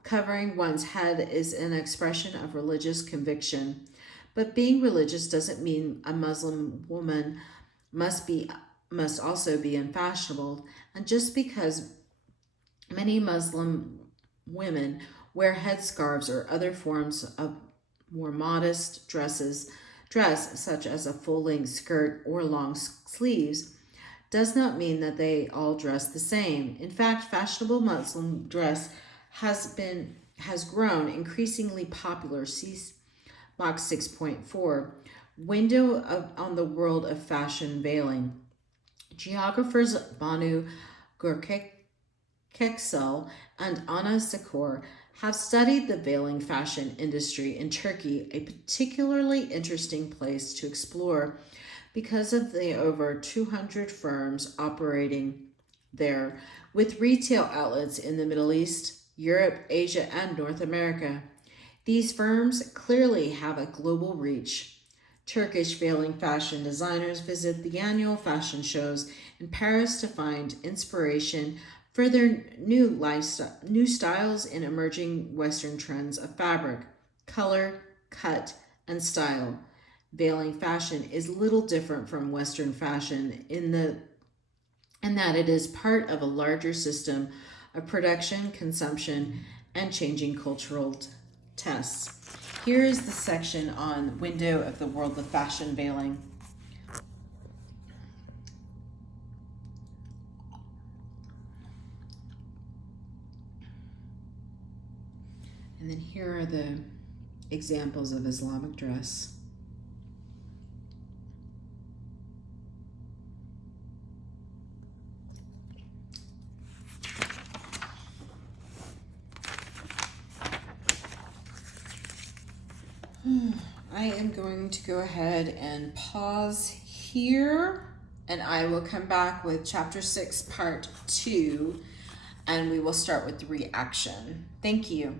covering one's head is an expression of religious conviction. But being religious doesn't mean a Muslim woman must also be unfashionable. And just because many Muslim women wear headscarves or other forms of more modest dress, such as a full-length skirt or long sleeves, does not mean that they all dress the same. In fact, fashionable Muslim dress has grown increasingly popular. See Box 6.4, Window on the World of Fashion Veiling. Geographers Banu Gürkeksel and Ana Sakor have studied the veiling fashion industry in Turkey, a particularly interesting place to explore because of the over 200 firms operating there, with retail outlets in the Middle East, Europe, Asia, and North America. These firms clearly have a global reach. Turkish veiling fashion designers visit the annual fashion shows in Paris to find inspiration for their new styles in emerging Western trends of fabric, color, cut, and style. Veiling fashion is little different from Western fashion in that it is part of a larger system of production, consumption, and changing cultural tests. Here is the section on Window of the World of Fashion Veiling. And then here are the examples of Islamic dress. I am going to go ahead and pause here, and I will come back with chapter 6, part 2, and we will start with reaction. Thank you.